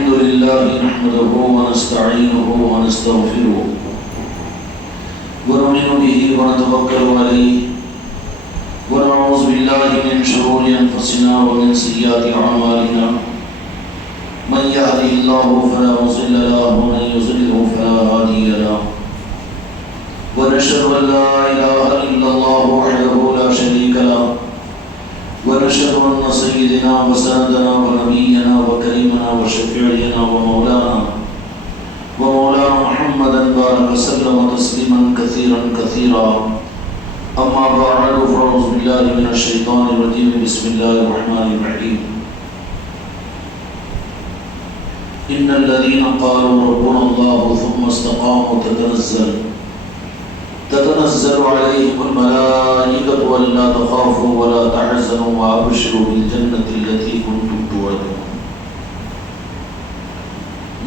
الحمد لله نحمده ونستعينه ونستغفره ونؤمن به ونتوكل عليه ونعوذ بالله من شرور أنفسنا ومن سيئات أعمالنا من يهده الله فلا مضل له ومن يضلل فلا هادي له ونشهد أن لا إله إلا الله وحده لا شريك له ونشهد أن سيدنا وسندنا ونبينا وكريمنا وشفيعنا ومولانا محمدا بارك وسلم تسليما كثيرا كثيرا أما بعد فأعوذ بالله من الشيطان الرجيم بسم الله الرحمن الرحيم إن الذين قالوا ربنا الله ثم استقاموا تتنزل عليهم الملائكة ألا تخافوا ولا تحزنوا وأبشروا بالجنة التي كنتم توعدون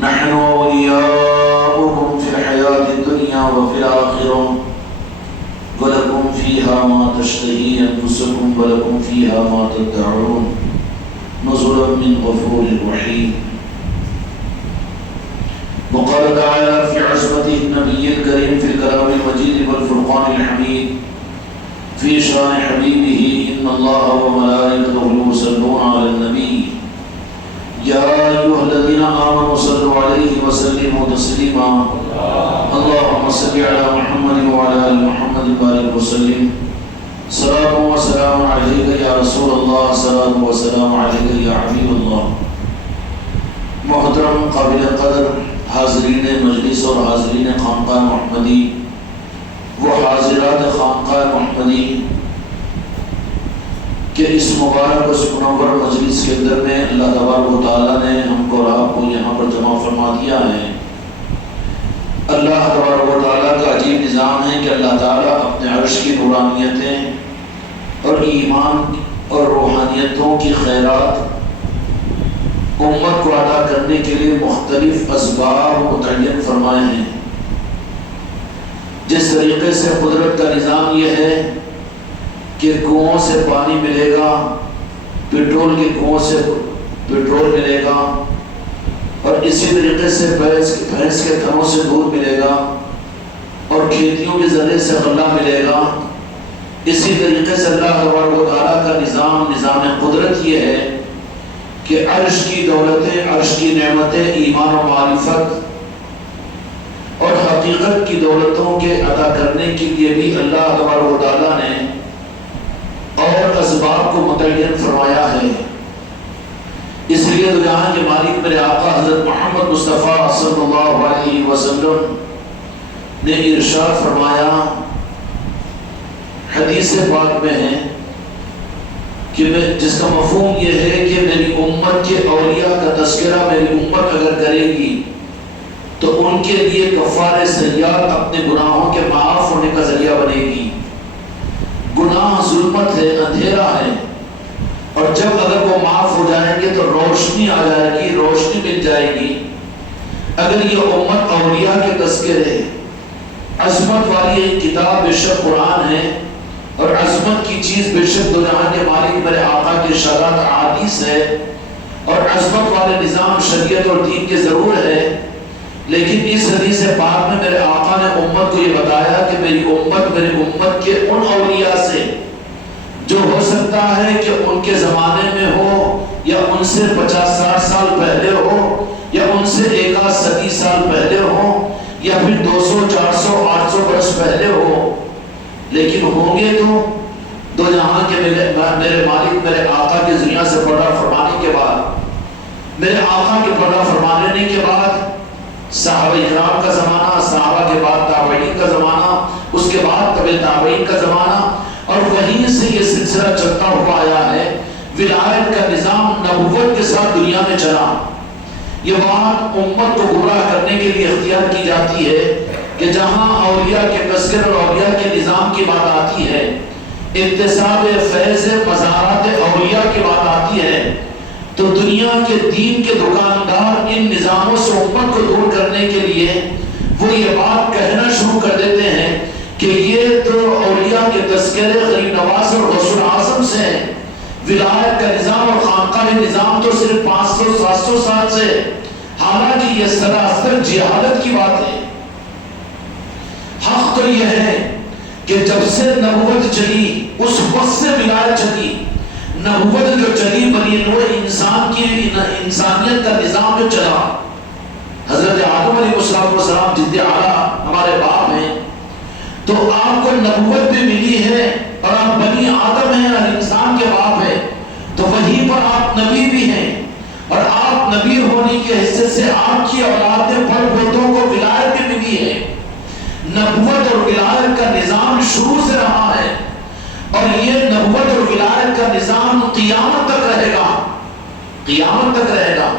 نحن أولياؤكم في الحياة الدنيا وفي الآخرة ولكم فيها ما تشتهي أنفسكم ولكم فيها ما تدعون نزلا من غفور رحيم. وقال تعالى في عصمته النبي الكريم في الكلام المجيد والفرقان الحميد في شان حبيبه إن الله وملائكته يصلون على النبي يا أيها الذين آمنوا صلوا عليه وسلموا تسليما اللهم صل على محمد وعلى آل محمد وبارك وسلم صلاة وسلام عليك يا رسول الله صلاة وسلام عليك يا حبيب الله. محترم قابل قدر حاضرین مجلس اور حاضرین خانقاہ محمدی و حاضرات خانقاہ محمدی کہ اس مبارک و منور مجلس کے اندر میں اللہ تبارک و تعالیٰ نے ہم کو اور آپ کو یہاں پر جمع فرما دیا ہے. اللہ تبارک و تعالیٰ کا عجیب نظام ہے کہ اللہ تعالیٰ اپنے عرش کی نورانیتیں اور ایمان اور روحانیتوں کی خیرات امت کو عطا کرنے کے لیے مختلف اسباب متعین فرمائے ہیں. جس طریقے سے قدرت کا نظام یہ ہے کہ کنوؤں سے پانی ملے گا، پیٹرول کے کنوؤں سے پیٹرول ملے گا، اور اسی طریقے سے بھینس کے تھنوں سے دودھ ملے گا، اور کھیتیوں کے ذریعے سے غلہ ملے گا. اسی طریقے سے اللہ تبارک و تعالیٰ کا نظام قدرت یہ ہے کہ عرش کی دولتیں، عرش کی نعمتیں، ایمان و معرفت اور حقیقت کی دولتوں کے عطا کرنے کے لیے بھی اللہ تبارک و تعالیٰ نے اور اسباب کو متعین فرمایا ہے. اس لیے تو جہاں کے مالک میرے آقا حضرت محمد مصطفیٰ صلی اللہ علیہ وسلم نے ارشاد فرمایا، حدیث پاک میں ہے کہ جس کا مفہوم یہ ہے کہ میری امت کے اولیاء کا تذکرہ میری امت اگر کرے گی تو ان کے لیے کفارہ سیئات اپنے گناہوں کے معاف ہونے کا ذریعہ بنے گی. گناہ ظلمت ہے، اندھیرا ہے، اور جب اگر وہ معاف ہو جائیں گے تو روشنی آ جائے گی، روشنی مل جائے گی. اگر یہ امت اولیاء کے تذکرے، عظمت والی ایک کتاب بے شک قرآن ہے، اور عظمت کی چیز بے شک دو جہاں کے مالک میرے آقا کی ارشادات احادیث ہے، اور عظمت والے نظام شریعت اور دین کے ضرور ہے. لیکن اس حدیث پاک میں میرے آقا نے امت کو یہ بتایا کہ میری امت کے ان اولیاء سے جو ہو سکتا ہے کہ ان کے زمانے میں ہو، یا ان سے 50-60 سال پہلے ہو، یا ان سے 1 صدی سال پہلے ہو، یا پھر 200-400-800 برس پہلے ہو، لیکن ہوں گے تو دو جہاں کے میرے مالک میرے آقا کے ذریعہ سے پردہ فرمانے کے بعد، میرے آقا کے پردہ فرمانے کے بعد صحابہ اکرام کا زمانہ، صحابہ کے بعد تابعین کا زمانہ، اس کے بعد تبع تابعین کا زمانہ، اور وہیں سے یہ سلسلہ چلتا ہوا آیا ہے. ولایت کا نظام نبوت کے ساتھ دنیا میں چلا. یہ بات امت کو گمراہ کرنے کے لیے اختیار کی جاتی ہے کہ جہاں اولیاء کے تذکر اور اولیاء کے نظام کی بات آتی ہے، اکتساب فیض مزارات اولیاء کی بات آتی ہے، تو دنیا کے دین کے دکاندار ان نظاموں سے امت کو دور کرنے کے لیے وہ یہ بات کہنا شروع کر دیتے ہیں کہ یہ تو اولیاء کے تذکرے غریب نواز اور غوث الاعظم سے ہیں. ولایت کا نظام اور خانقاہ نظام تو صرف 500-700 سال سے حالانکہ یہ سراسر جہالت کی بات ہے۔ حق تو یہ ہے کہ جب سے نبوت چلی اس وقت سے ولایت چلی، نبوت جو چلی بنی نوع انسان کی انسانیت کا نظام جو چلا، حضرت آدم علیہ السلام جد اعلیٰ ہمارے باپ ہیں، تو آپ کو نبوت بھی ملی ہے اور آپ بنی آدم ہیں اور انسان کے باپ ہیں، تو وہیں پر آپ نبی بھی ہیں، اور آپ نبی ہونے کے حصے سے آپ کی اولاد پھل پوتوں کو ولایت بھی ملی ہے۔ نبوت اور ولایت کا نظام شروع سے رہا ہے، اور یہ نبوت اور ولایت کا نظام قیامت تک رہے گا، قیامت تک رہے گا۔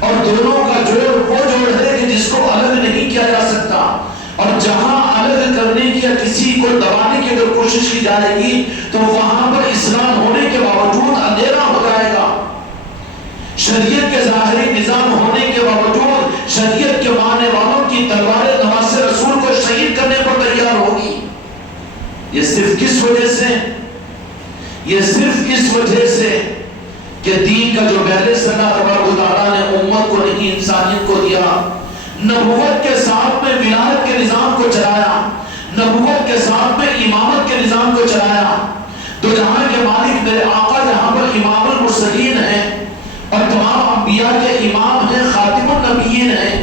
اور دونوں کا جوڑ وہ جوڑ ہے کہ جس کو الگ نہیں کیا جا سکتا، اور جہاں الگ کرنے کی یا کسی کو دبانے کی اگر کوشش کی جائے گی تو وہاں پر اسلام ہونے کے باوجود اندھیرا ہو جائے گا، شریعت کے ظاہری نظام ہونے کے باوجود شریعت کے ماننے والوں کی تلواریں نواز رسول کو شہید کرنے پر تیار ہوگی۔ یہ صرف کس وجہ سے؟ یہ صرف اس وجہ سے کہ دین کا جو بیلنس اللہ تبارک و تعالیٰ نے امت کو نہیں انسانیت کو دیا، نبوت کے ساتھ میں ولایت کے نظام کو چلایا، نبوت کے ساتھ میں امامت کے نظام کو چلایا، تو جہاں کے مالک میرے آقا جہاں پر امام المرسلین ہیں اور تمام انبیاء کے امام ہیں، خاتم النبیین ہیں،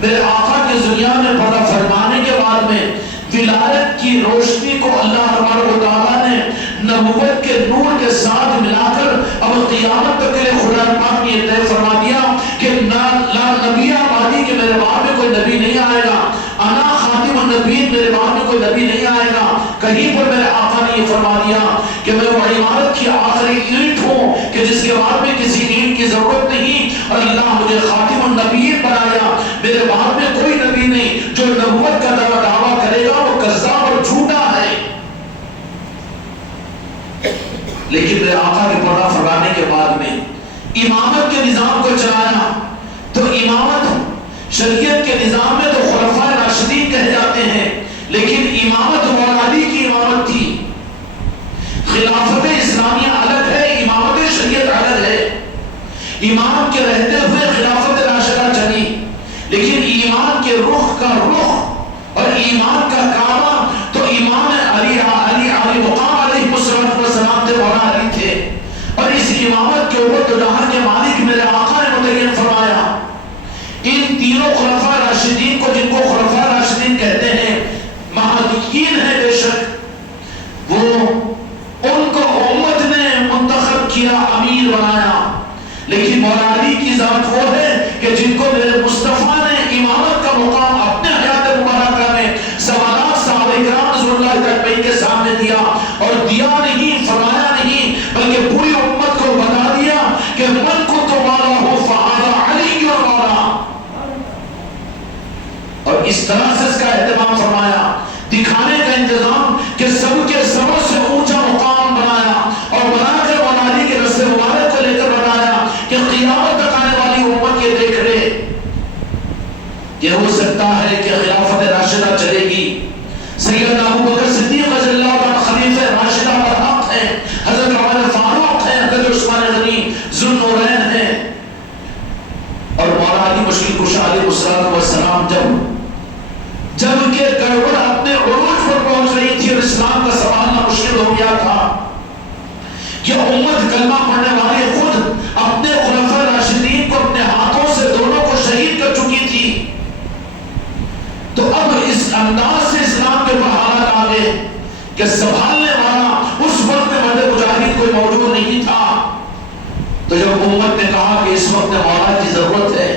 میرے آقا کے دنیا میں پڑا فرمانے کے بعد میں ولایت کی روشنی کو اللہ تبارک و تعالیٰ نے نبوت کے نور کے ساتھ ملا کر اب قیامت تک کے لیے خدا پاک نے یہ طے فرما دیا کہ لا نبی آبادی کہ میرے بعد میں کوئی نبی نہیں آئے گا، انا خاتم النبیین میرے بعد میں کوئی نبی نہیں آئے گا۔ کہیں پر میرے آقا نے یہ فرما دیا کہ میں وہ عمارت کی آخری اینٹ ہوں کہ جس کے بعد میں کسی اینٹ کی ضرورت نہیں، اور اللہ مجھے خاتم النبیین بنایا، میرے بعد میں کوئی نبی نہیں۔ جو نبوت کا دعویٰ کرے گا وہ کذاب اور جھوٹا ہے۔ لیکن میرے آقا کے پردہ فرمانے کے بعد میں امامت کے نظام کو چلایا، تو امامت شریعت کے نظام میں تو خلفائے راشدین کہے جاتے ہیں، لیکن امامت مولا علی کی امامت تھی۔ خلافت اسلامیہ الگ ہے، امامت شریعت الگ ہے۔ امام کے رہتے ہوئے خلافت راشدہ چلی، لیکن ایمان کے رخ کا رخ اور ایمان کا کعبہ تو امام علی مقام علیہ السلام تھے، مولا علی تھے، اور اس امامت کے اوپر تو جہاں کے مالک میرے آقا نے متعین فرمایا، ان تینوں خلفاء راشدین کو جن کو خلفاء راشدین کہتے ہیں، مہدیین ہیں بے شک، وہ ان کو امت نے منتخب کیا، امیر بنایا، لیکن مولا علی کی ذات وہ ہے کہ جن کو میرے مصطفیٰ نے امامت کا مقام اپنے حیات مبارکہ میں سوالات صحابہ کرام رضی اللہ تعالیٰ کے سامنے دیا، اور دیا نہیں، فرمایا نہیں، بلکہ پوری امت کو بتا دیا کہ من کنت مولا فہذا علی مولا، اور اس طرح سے اس کا اہتمام فرمایا، دکھانے کا انتظام کہ سب کے سب سے اونچا مقام بنایا، اور بنا کر مولا علی کے رسل مبارک کو لے کر بتایا کہ قیامت تک آنے والی امت یہ دیکھ لے کہ ہو سکتا ہے کہ خلافت راشدہ چلے گی، سیدنا ابوبکر صدیق رضی اللہ عنہ خلیفہ راشدہ پر حق ہے، حضرت عمر فاروق ہیں، حضرت عثمان غنی ذو النورین ہیں، اور مولا علی مشکل کشا علیہ السلام جب کہ گڑبڑ اپنے عروج پر پہنچ رہی تھی اور اسلام کا سنبھالنا مشکل ہو گیا تھا کہ امت کلمہ پڑھنے والے خود اپنے خلفاء راشدین کو اپنے ہاتھوں سے دونوں کو شہید کر چکی تھی، تو اب اس انداز سے اسلام کے حالات آ گئے کہ سنبھالنے والا اس وقت میں مرد مجاہد کوئی موجود نہیں تھا، تو جب امت نے کہا کہ اس وقت مولا کی ضرورت ہے،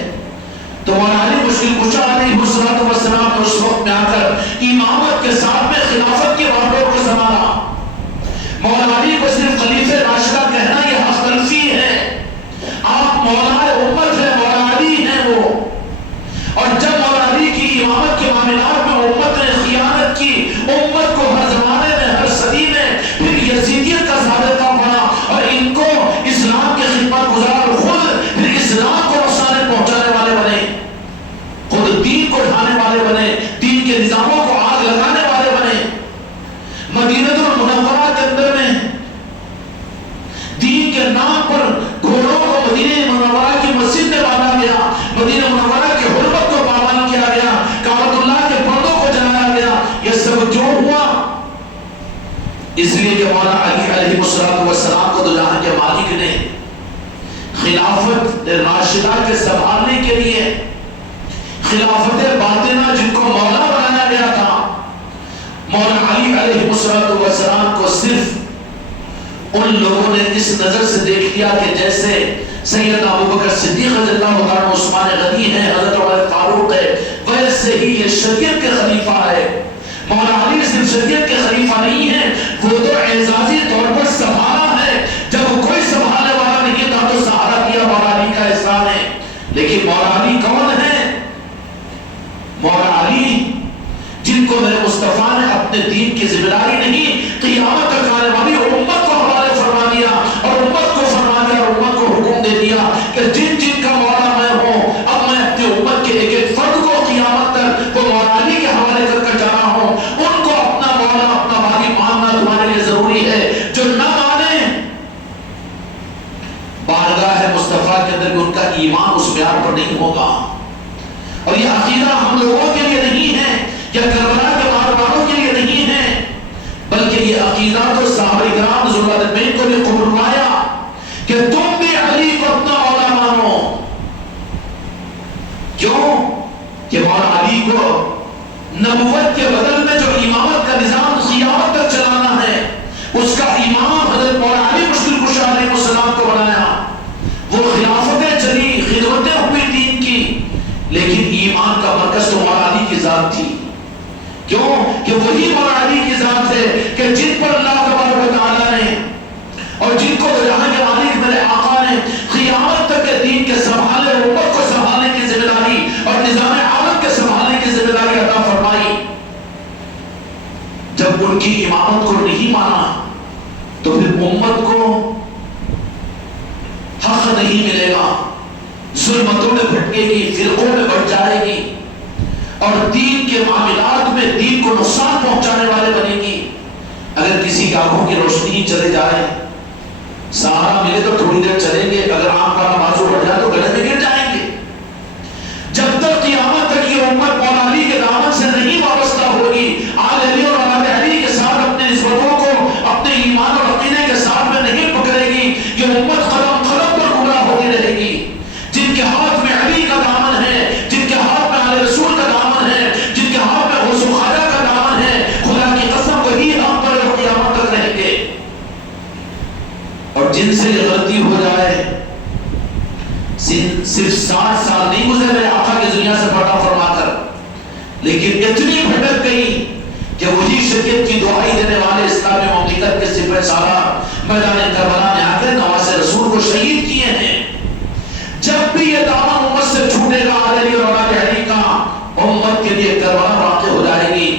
تو مولا علی مشکل کشا علیہ السلام نے اس وقت میں آ کر امامت کے ساتھ میں خلافت کے واقعوں کو سنبھالا۔ مولا علی کو صرف خلیفہ راشدہ کہنا یہ حق تلفی ہے، آپ مولا امت ہیں، مولا علی ہیں وہ، اور جب مولا علی کی امامت کے معاملات میں امت نے خیانت کی، امت کو ہر زمانے میں ہر صدی میں پھر یزیدیت کا سابقہ پڑا، اور ان کو اسلام کے خدمت گزار خود پھر اسلام کو نقصان پہنچانے والے بنے، خود دین کو ڈھانے والے بنے، دین کے نظاموں کو آگ لگانے والے بنے۔ مدینہ المنورہ کے اندر میں دین کے نام پر گھوڑوں کو مدینہ منورہ کی مسجد میں باندھا گیا، مدینہ اس لیے کہ مولا علی علیہ السلام کو تو جہاں کے مالک نے خلافت راشدہ کے سنبھالنے کے لیے خلافت باطنہ جن کو مولا بنایا گیا تھا، مولا علی علیہ السلام کو صرف ان لوگوں نے اس نظر سے دیکھ لیا کہ جیسے سیدنا ابوبکر صدیق رضی اللہ عنہ، عثمان غنی ہے، حضرت عمر فاروق ہے، ویسے ہی یہ شریعت کے خلیفہ ہے۔ مولا علی صرف شریعت کے خلیفہ نہیں ہے، وہ تو اعزازی طور پر سنبھالا ہے۔ جب کوئی سنبھالنے والا نہیں تھا تو سہارا دیا، مولا علی کا احسان ہے۔ لیکن مولا علی کون ہے؟ مولا علی جن کو میرے مصطفیٰ نے اپنے دین کی ذمہ داری نہیں، قیامت تک آنے والی امت کو حوالے فرما دیا، اور امت کو فرما دیا اور امت کو حکم دے دیا کہ جن جن کا مولا میں ہوں، اب میں اپنی امت کے ایک ایک فرد کو قیامت تک وہ مولا علی کے حوالے کر کر جا رہا ہوں۔ ان کو اپنا مولا اپنا باری ماننا تمہارے لیے ضروری ہے۔ جو نہ مانے بارگاہ مصطفیٰ کے اندر ان کا ایمان اس معیار پر نہیں ہوگا۔ اور یہ عقیدہ ہم لوگوں کے لیے نہیں ہے یا کربلا کے مارنے والوں کے لیے نہیں ہے، بلکہ یہ عقیدہ تو صحابہ کرام ذو العرضین کو بھی قبول آیا کہ تم بھی علی کو اپنا مولا مانو۔ کیوں؟ کہ مولا علی کو نبوت کے بدل میں جو امامت کا نظام قیامت تک چلانا ہے، اس کا امام حضرت مولا علی مشکل کشا علیہ السلام کو بنایا۔ وہ خلافتیں چلی، خدمتیں ہوئی دین کی، لیکن ایمان کا مرکز تو مولا علی کی ذات تھی۔ کیوں؟ کہ وہی مولا علی کی ذات ہے کہ جن پر اللہ تبارک و تعالیٰ نے اور جن کو جہاں کے مالک میرے آقا نے قیامت تک کے دین کے سنبھالے، امت کو سنبھالنے کی ذمہ داری اور نظام عالم کے سنبھالنے کی ذمہ داری عطا فرمائی۔ جب ان کی امامت کو نہیں مانا تو پھر امت کو حق نہیں ملے گا، ظلمتوں میں بھٹکے گی، فرقوں میں بڑھ جائے گی، اور دین کے معاملات میں دین کو نقصان پہنچانے والے بنے گی۔ اگر کسی کی آنکھوں کی روشنی چلے جائے، سہارا ملے تو تھوڑی دیر چلیں گے، اگر آنکھ کا بازو بڑھ جائے تو گڑھے میں گر جائیں گے۔ جب تک قیامت تک یہ امت مولا علی کے دامن سے نہیں وابستہ ہوگی، آل علی اور اولاد علی کے ساتھ اپنے نسبتوں کو اپنے ایمان اور عقیدے کے ساتھ میں نہیں پکڑے گی، یہ امت قدم قدم پر گمراہ ہوتی رہے گی۔ جن کے ہاتھ میں علی کا دامن ہے، جن کے ہاتھ میں آل رسول کا دامن ہے، جن کے ہاتھ میں غوث و خواجہ کا دامن ہے، خدا کی قسم وہی ہم پر قیامت تک رہیں گے۔ اور جن سے یہ غلطی ہو جائے، صرف 60 سال نہیں گزرے میرے آقا کی دنیا سے پردہ فرما کر، لیکن اتنی بھٹک گئی کہ وہی شریعت کی دعائی دینے والے اسلامی مملکت کے سپہ سالار میدان کربلا میں آ کر نواز رسول کو شہید کیے ہیں۔ جب بھی یہ دامن امت سے چھوٹے گا آل علی اور اولاد علی کا، امت کے لیے کربلا واقع ہو جائے گی۔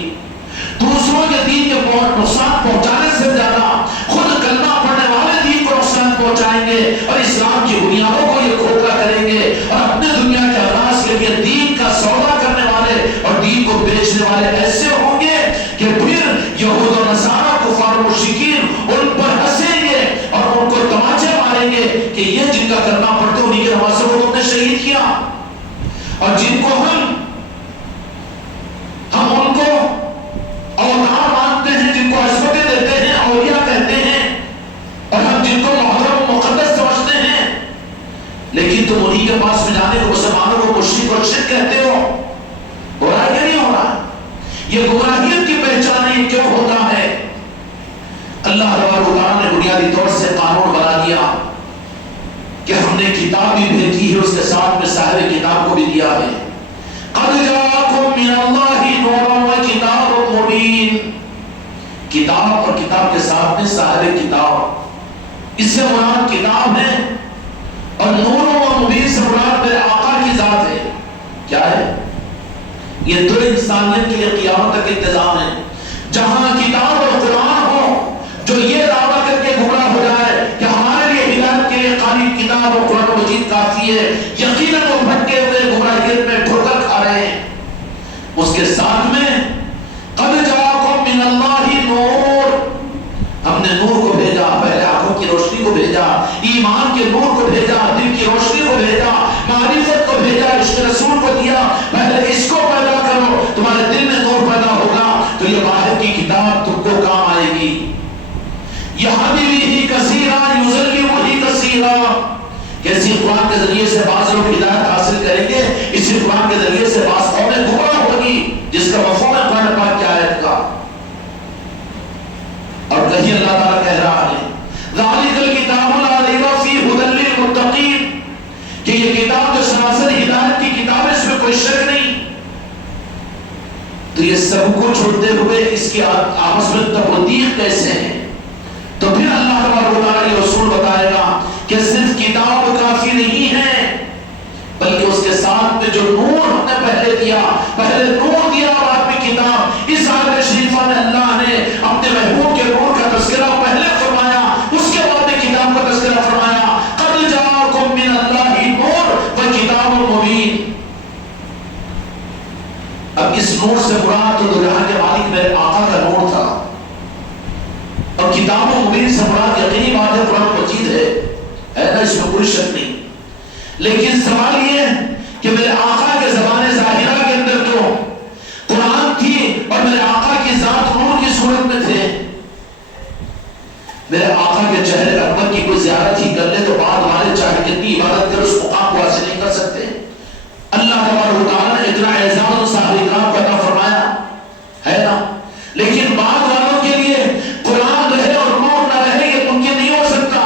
دوسروں کے دین کے نقصان پہنچانے سے زیادہ خود کلمہ پڑھنے والے دین کو نقصان پہنچائیں گے اور اسلام کی بنیادوں کو یہ کھوکھلا کریں گے، اور اپنے دنیا کے اغراض کے لیے دین کا سودا کرنے والے اور دین کو بیچنے والے ایسے ہوں گے کہ پھر یہود و نصارہ کفار و مشرکین ان پر ہنسیں گے اور ان کو تماچے ماریں گے کہ یہ جن کا کرنا پڑتے انہیں کے نوازوں کو تم نے شہید کیا، اور جن کو ہم ان کو اوتار مانتے ہیں، جن کو عصمتیں دیتے ہیں، اولیاء کہتے ہیں، اور ہم جن کو محرم و مقدس سمجھتے ہیں، لیکن تم انہی کے پاس میں جانے کو مسلمانوں کو مشرک اور شرک کہتے ہو۔ ہو رہا ہے کہ نہیں ہو رہا؟ یہ گمراہیت کی پہچان یہ کیوں ہوتا ہے؟ اللہ تبارک و تعالیٰ نے بنیادی طور سے قانون بنا دیا کہ ہم نے کتاب بھی بھیجی ہے، اس کے ساتھ میں صاحب کتاب کو بھی دیا ہے۔ قد جاءکم من اللہ نور و کتاب مبین، کتاب اور کتاب کے ساتھ میں صاحب کتاب، اس سے مراد کتاب ہے، اور نور و مبین سے مراد میرے آقا کی ذات ہے۔ کیا ہے یہ؟ دو انسانیت کے لیے قیامت تک انتظام ہے۔ جہاں کتاب اور قرآن ہو، جو یہ دعویٰ کر کے گمراہ ہو جائے کہ ہمارے لیے ہدایت کے لیے خالی کتاب اور قرآن مجید کافی ہے، یقیناً وہ بھٹکے ہوئے گمراہیت میں ٹھوکر کھا رہے ہیں۔ اس کے ساتھ میں قد جاءکم من اللہ نور، ہم نے نور کو بھیجا، پہلے آنکھوں کی روشنی کو بھیجا، ایمان کے نور کو بھیجا، دل کی روشنی کو بھیجا، معرفت کو بھیجا، عشق رسول کو دیا۔ پہلے اس کو پیدا کرو، تمہارے دل میں نور پیدا ہوگا تو یہ باہر کی کتاب تم کو کام آئے گی۔ یہ کتاب جو سراسر ہدایت کی کتاب ہے، اس میں کوئی شک نہیں. تو یہ سب کچھ چھوڑتے ہوئے اس کی آپس میں تبدیل کیسے ہیں؟ تو پھر اللہ تبارک و تعالیٰ یہ اصول بتائے گا کہ صرف کتاب کافی نہیں ہے، بلکہ اس کے ساتھ میں جو نور ہم نے پہلے دیا، پہلے نور دیا بعد میں کتاب. اس آیت شریفہ میں اللہ نے اپنے محبوب کے نور کا تذکرہ پہلے فرمایا، اس کے بعد میں کتاب کا تذکرہ فرمایا. قد جاءکم من اللہ نور وکتاب مبین. اب اس نور سے مراد تو جہاں کے مالک میرے آقا کا نور تھا، اور کتاب مبین سے مراد یقینی بات ہے قرآن مجید ہے نا، اس میں کوئی شک نہیں. لیکن سوال یہ ہے کہ میرے آقا کے زبان ظاہرہ کے اندر تو قرآن تھی اور میرے آقا کی ذات نور کی صورت میں تھے. میرے آقا کے چہرے اکبر کی کوئی زیارت ہی کر لے تو بعد والے چاہے کتنی عبادت کر اس مقام کو حاصل نہیں کر سکتے. اللہ تبارک و تعالیٰ نے اتنا اعزاز صاحب اکرام پیدا فرمایا ہے نا، لیکن بعد والوں کے لیے قرآن رہے اور نور نہ رہے یہ ممکن نہیں ہو سکتا.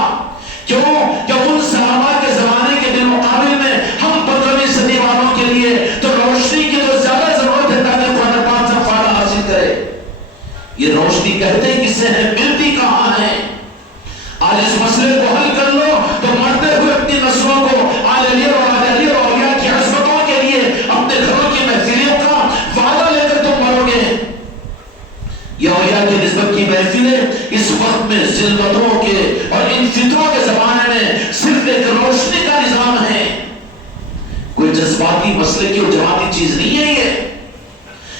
کیوں کہ ان صحابہ کے زمانے کے بالمقابل میں ہم 15ویں صدی والوں کے لیے تو روشنی کی تو زیادہ ضرورت ہے تاکہ قرآن پاک سے فائدہ حاصل کرے. یہ روشنی کہتے کسے ہے، ملتی کہاں ہے؟ آج اس مسئلے کو حل کر لو تو مرتے ہوئے اپنی نسلوں کو آل علی اور آل علی اور اولیاء کی عصمتوں کے لیے اپنے گھروں کی محفلوں کا وعدہ لے کر تم مرو گے. یہ اولیاء کی نسبت کی محفلیں اس وقت میں ظلمتوں کے اور ان فتنوں کے زمانے میں صرف ایک روشنی کا نظام ہے، کوئی جذباتی مسئلے کی اور جماعتی چیز نہیں ہے.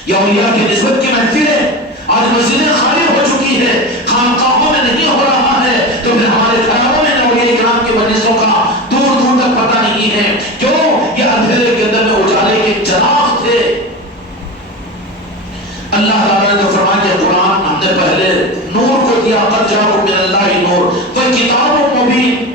یہ اولیاء کی نسبت کی محفلیں آج مسجدیں خالی ہو چکی ہے، خانقاہوں میں نہیں ہو رہا ہے، تو پھر ہمارے گھروں میں اولیاء کرام کے مجلسوں کا دور دور تک پتہ نہیں ہے. کیوں؟ یہ اندھیرے کے اندر میں اجالے کے چراغ تھے. اللہ تعالیٰ نے تو فرمایا کہ قرآن ہم نے پہلے نور کو دیا، قد جاءکم من اللہ نور وکتاب مبین.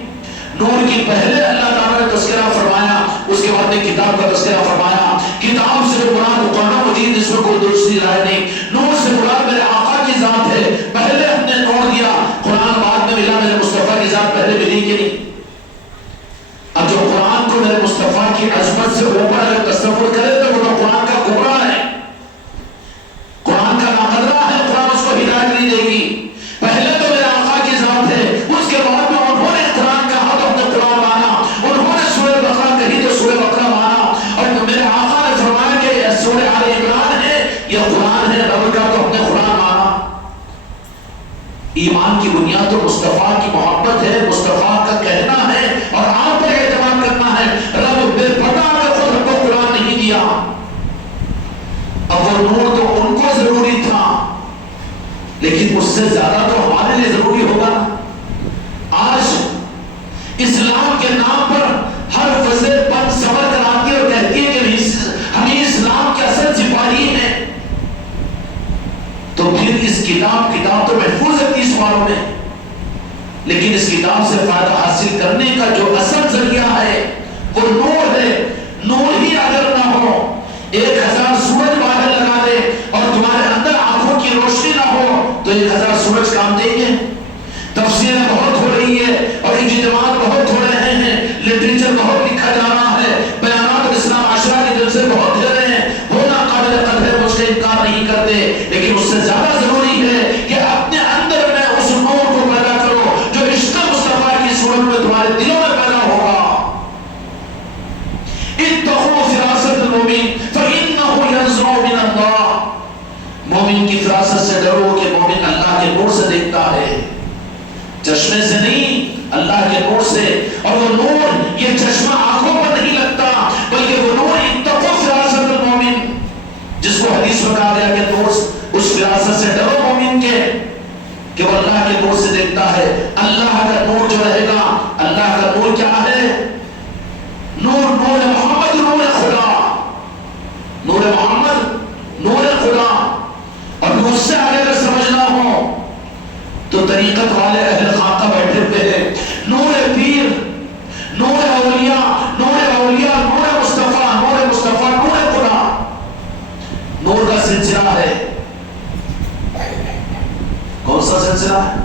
نور کی پہلے اللہ تعالیٰ نے تذکرہ فرمایا، اس کے بعد کتاب کا تذکرہ فرمایا. کتاب سے مراد قرآن مجید، اس میں کوئی دوسری رائے نہیں. نور سے مراد میرے آقا کی ذات ہے، پہلے ہم نے نور دیا، قرآن بعد میں ملا. میرے مصطفیٰ کی ذات پہلے ملی کہ نہیں؟ اب جو قرآن کو میرے مصطفیٰ کی عظمت سے اوپر اگر تصور کرے تو وہ قرآن کا کبرا ہے، قرآن کا ناقدرہ ہے. قرآن اس کو ہدایت نہیں دے گی. پہلے تو میرے آقا کی ذات ہے، اس کے بعد میں انہوں نے قرآن کہا تو ہم نے قرآن مانا، انہوں نے سورہ بقرہ کہی تو سورہ بقرہ مانا، اور میرے آقا نے فرمایا کہ یہ سورہ آل عمران ہے، یہ قرآن ہے رب کا، تو ہم نے قرآن مانا. ایمان کی بنیاد تو مصطفیٰ کی محبت ہے، مصطفیٰ کا کہنا ہے اور آپ پر اعتماد کرنا ہے. رب بے پتہ اگر خود ہم کو قرآن نہیں دیا. اب وہ نور تو ان کو ضروری تھا، لیکن اس سے زیادہ تو ہمارے لیے ضروری ہوگا. آج اسلام کے نام پر ہر وجہ بند صبر کراتی ہے اور کہتی ہے کہ ہمیں اسلام کے اصل سپاہی ہیں. تو پھر اس کتاب تو محفوظ ہے 30 باروں میں، لیکن اس کتاب سے فائدہ حاصل کرنے کا جو اصل ذریعہ ہے وہ نور ہے. نور ہی اگر نہ ہو، 1000 سورج باہر لگا دے اور تمہارے اندر آنکھوں کی روشنی نہ ہو تو 1000 سورج کام دیں گے. تفسیریں بہت ہو رہی ہے اور اجتماعات بہت ہو رہے ہیں، لٹریچر بہت لکھا جا رہا ہے، بیانات اسلام عاشرہ کے جلسے بہت دے رہے ہیں، ہونا قابل قدر ہے، اس کا انکار نہیں کرتے. لیکن اس سے زیادہ ضروری ہے کہ اپنے اندر میں اس نور کو پیدا کرو جو عشق مصطفیٰ کی صورت میں تمہارے دلوں میں پیدا ہوگا. اتقوا فراست المؤمن فإنه ينظر من اللہ. مومن کی فراست سے ڈرو کہ مومن اللہ کے نور سے دیکھتا ہے، چشمے سے نہیں، اللہ کے نور سے. اور وہ نور یہ چشمہ آنکھوں پر نہیں لگتا، بلکہ وہ نور اتقوا فراست المؤمن، جس کو حدیث میں کہا گیا کہ نور اس فراست سے ڈرو مومن کے کہ وہ اللہ کے نور سے دیکھتا ہے. اللہ کا نور جو رہے گا، اللہ کا نور کیا ہے؟ نور محمد، نور خدا، نور محمد نور خدا. اور اس سے آگے اگر سمجھنا ہو تو طریقت والے اہل خانقاہ بیٹھے ہوئے ہیں. نور پیر، نور اولیاء، نور مصطفیٰ، نور خدا. نور کا سلسلہ ہے. کون سا سلسلہ ہے؟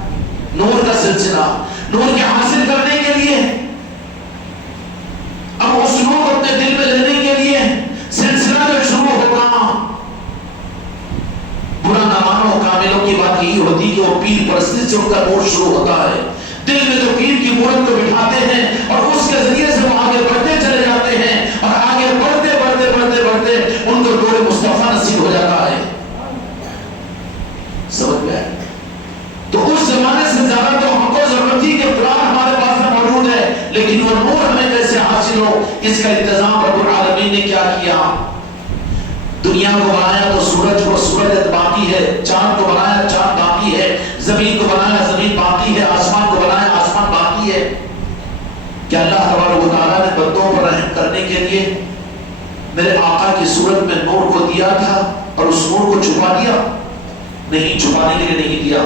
نور کا سلسلہ. نور کے حاصل کرنے کے لیے اب اس عاملوں کی بات یہی ہوتی کہ وہ پیر پرستی سے ان کا نور شروع ہوتا ہے، دل میں تو پیر کی مورت کو بٹھاتے ہیں اور اس کے ذریعے سے وہ آگے بڑھتے چلے جاتے ہیں، اور آگے بڑھتے بڑھتے بڑھتے بڑھتے ان کو نور مصطفیٰ نصیب ہو جاتا ہے۔ سمجھ گئے؟ تو اس زمانے سے زیادہ تو ہم کو ضرورت تھی کہ قرآن ہمارے پاس میں موجود ہے، لیکن وہ نور ہمیں کیسے حاصل ہو، اس کا انتظام رب العالمین نے کیا کیا؟ دنیا کو بنایا تو سورج کو سورج باقی ہے، چاند کو بنایا چاند باقی ہے، زمین کو بنایا زمین باقی ہے، آسمان کو بنایا آسمان باقی ہے۔ کہ اللہ تبارک و تعالیٰ نے بندوں پر رحم کرنے کے لیے میرے آقا کی صورت میں نور کو دیا تھا اور اس نور کو چھپا دیا؟ نہیں، چھپانے کے لیے نہیں دیا،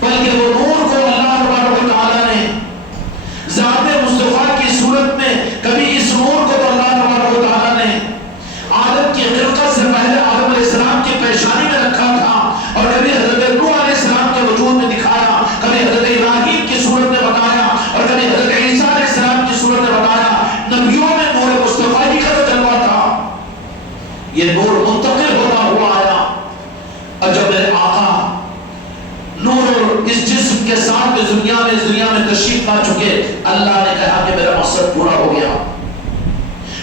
بلکہ وہ نور کو اللہ تبارک و تعالیٰ نے ذات مصطفیٰ کی صورت میں، کبھی اس نور کو تو اللہ تبارک و تعالیٰ نے آدم کی خلقت سے پہلے آدم علیہ السلام کی پیشانی میں رکھا تھا، اور کبھی حضرت نوح علیہ السلام کے وجود میں دکھایا، کبھی حضرت ابراہیم کی صورت میں بتایا، اور کبھی حضرت عیسیٰ علیہ السلام کی صورت میں بتایا۔ نبیوں میں نور مصطفیٰ ہی کا تو جلوہ تھا، یہ نور منتقل ہوتا ہوا آیا، اور جب میرے آقا نور اس جسم کے ساتھ اس دنیا میں تشریف لا چکے، اللہ نے کہا کہ میرا مقصد پورا ہو گیا۔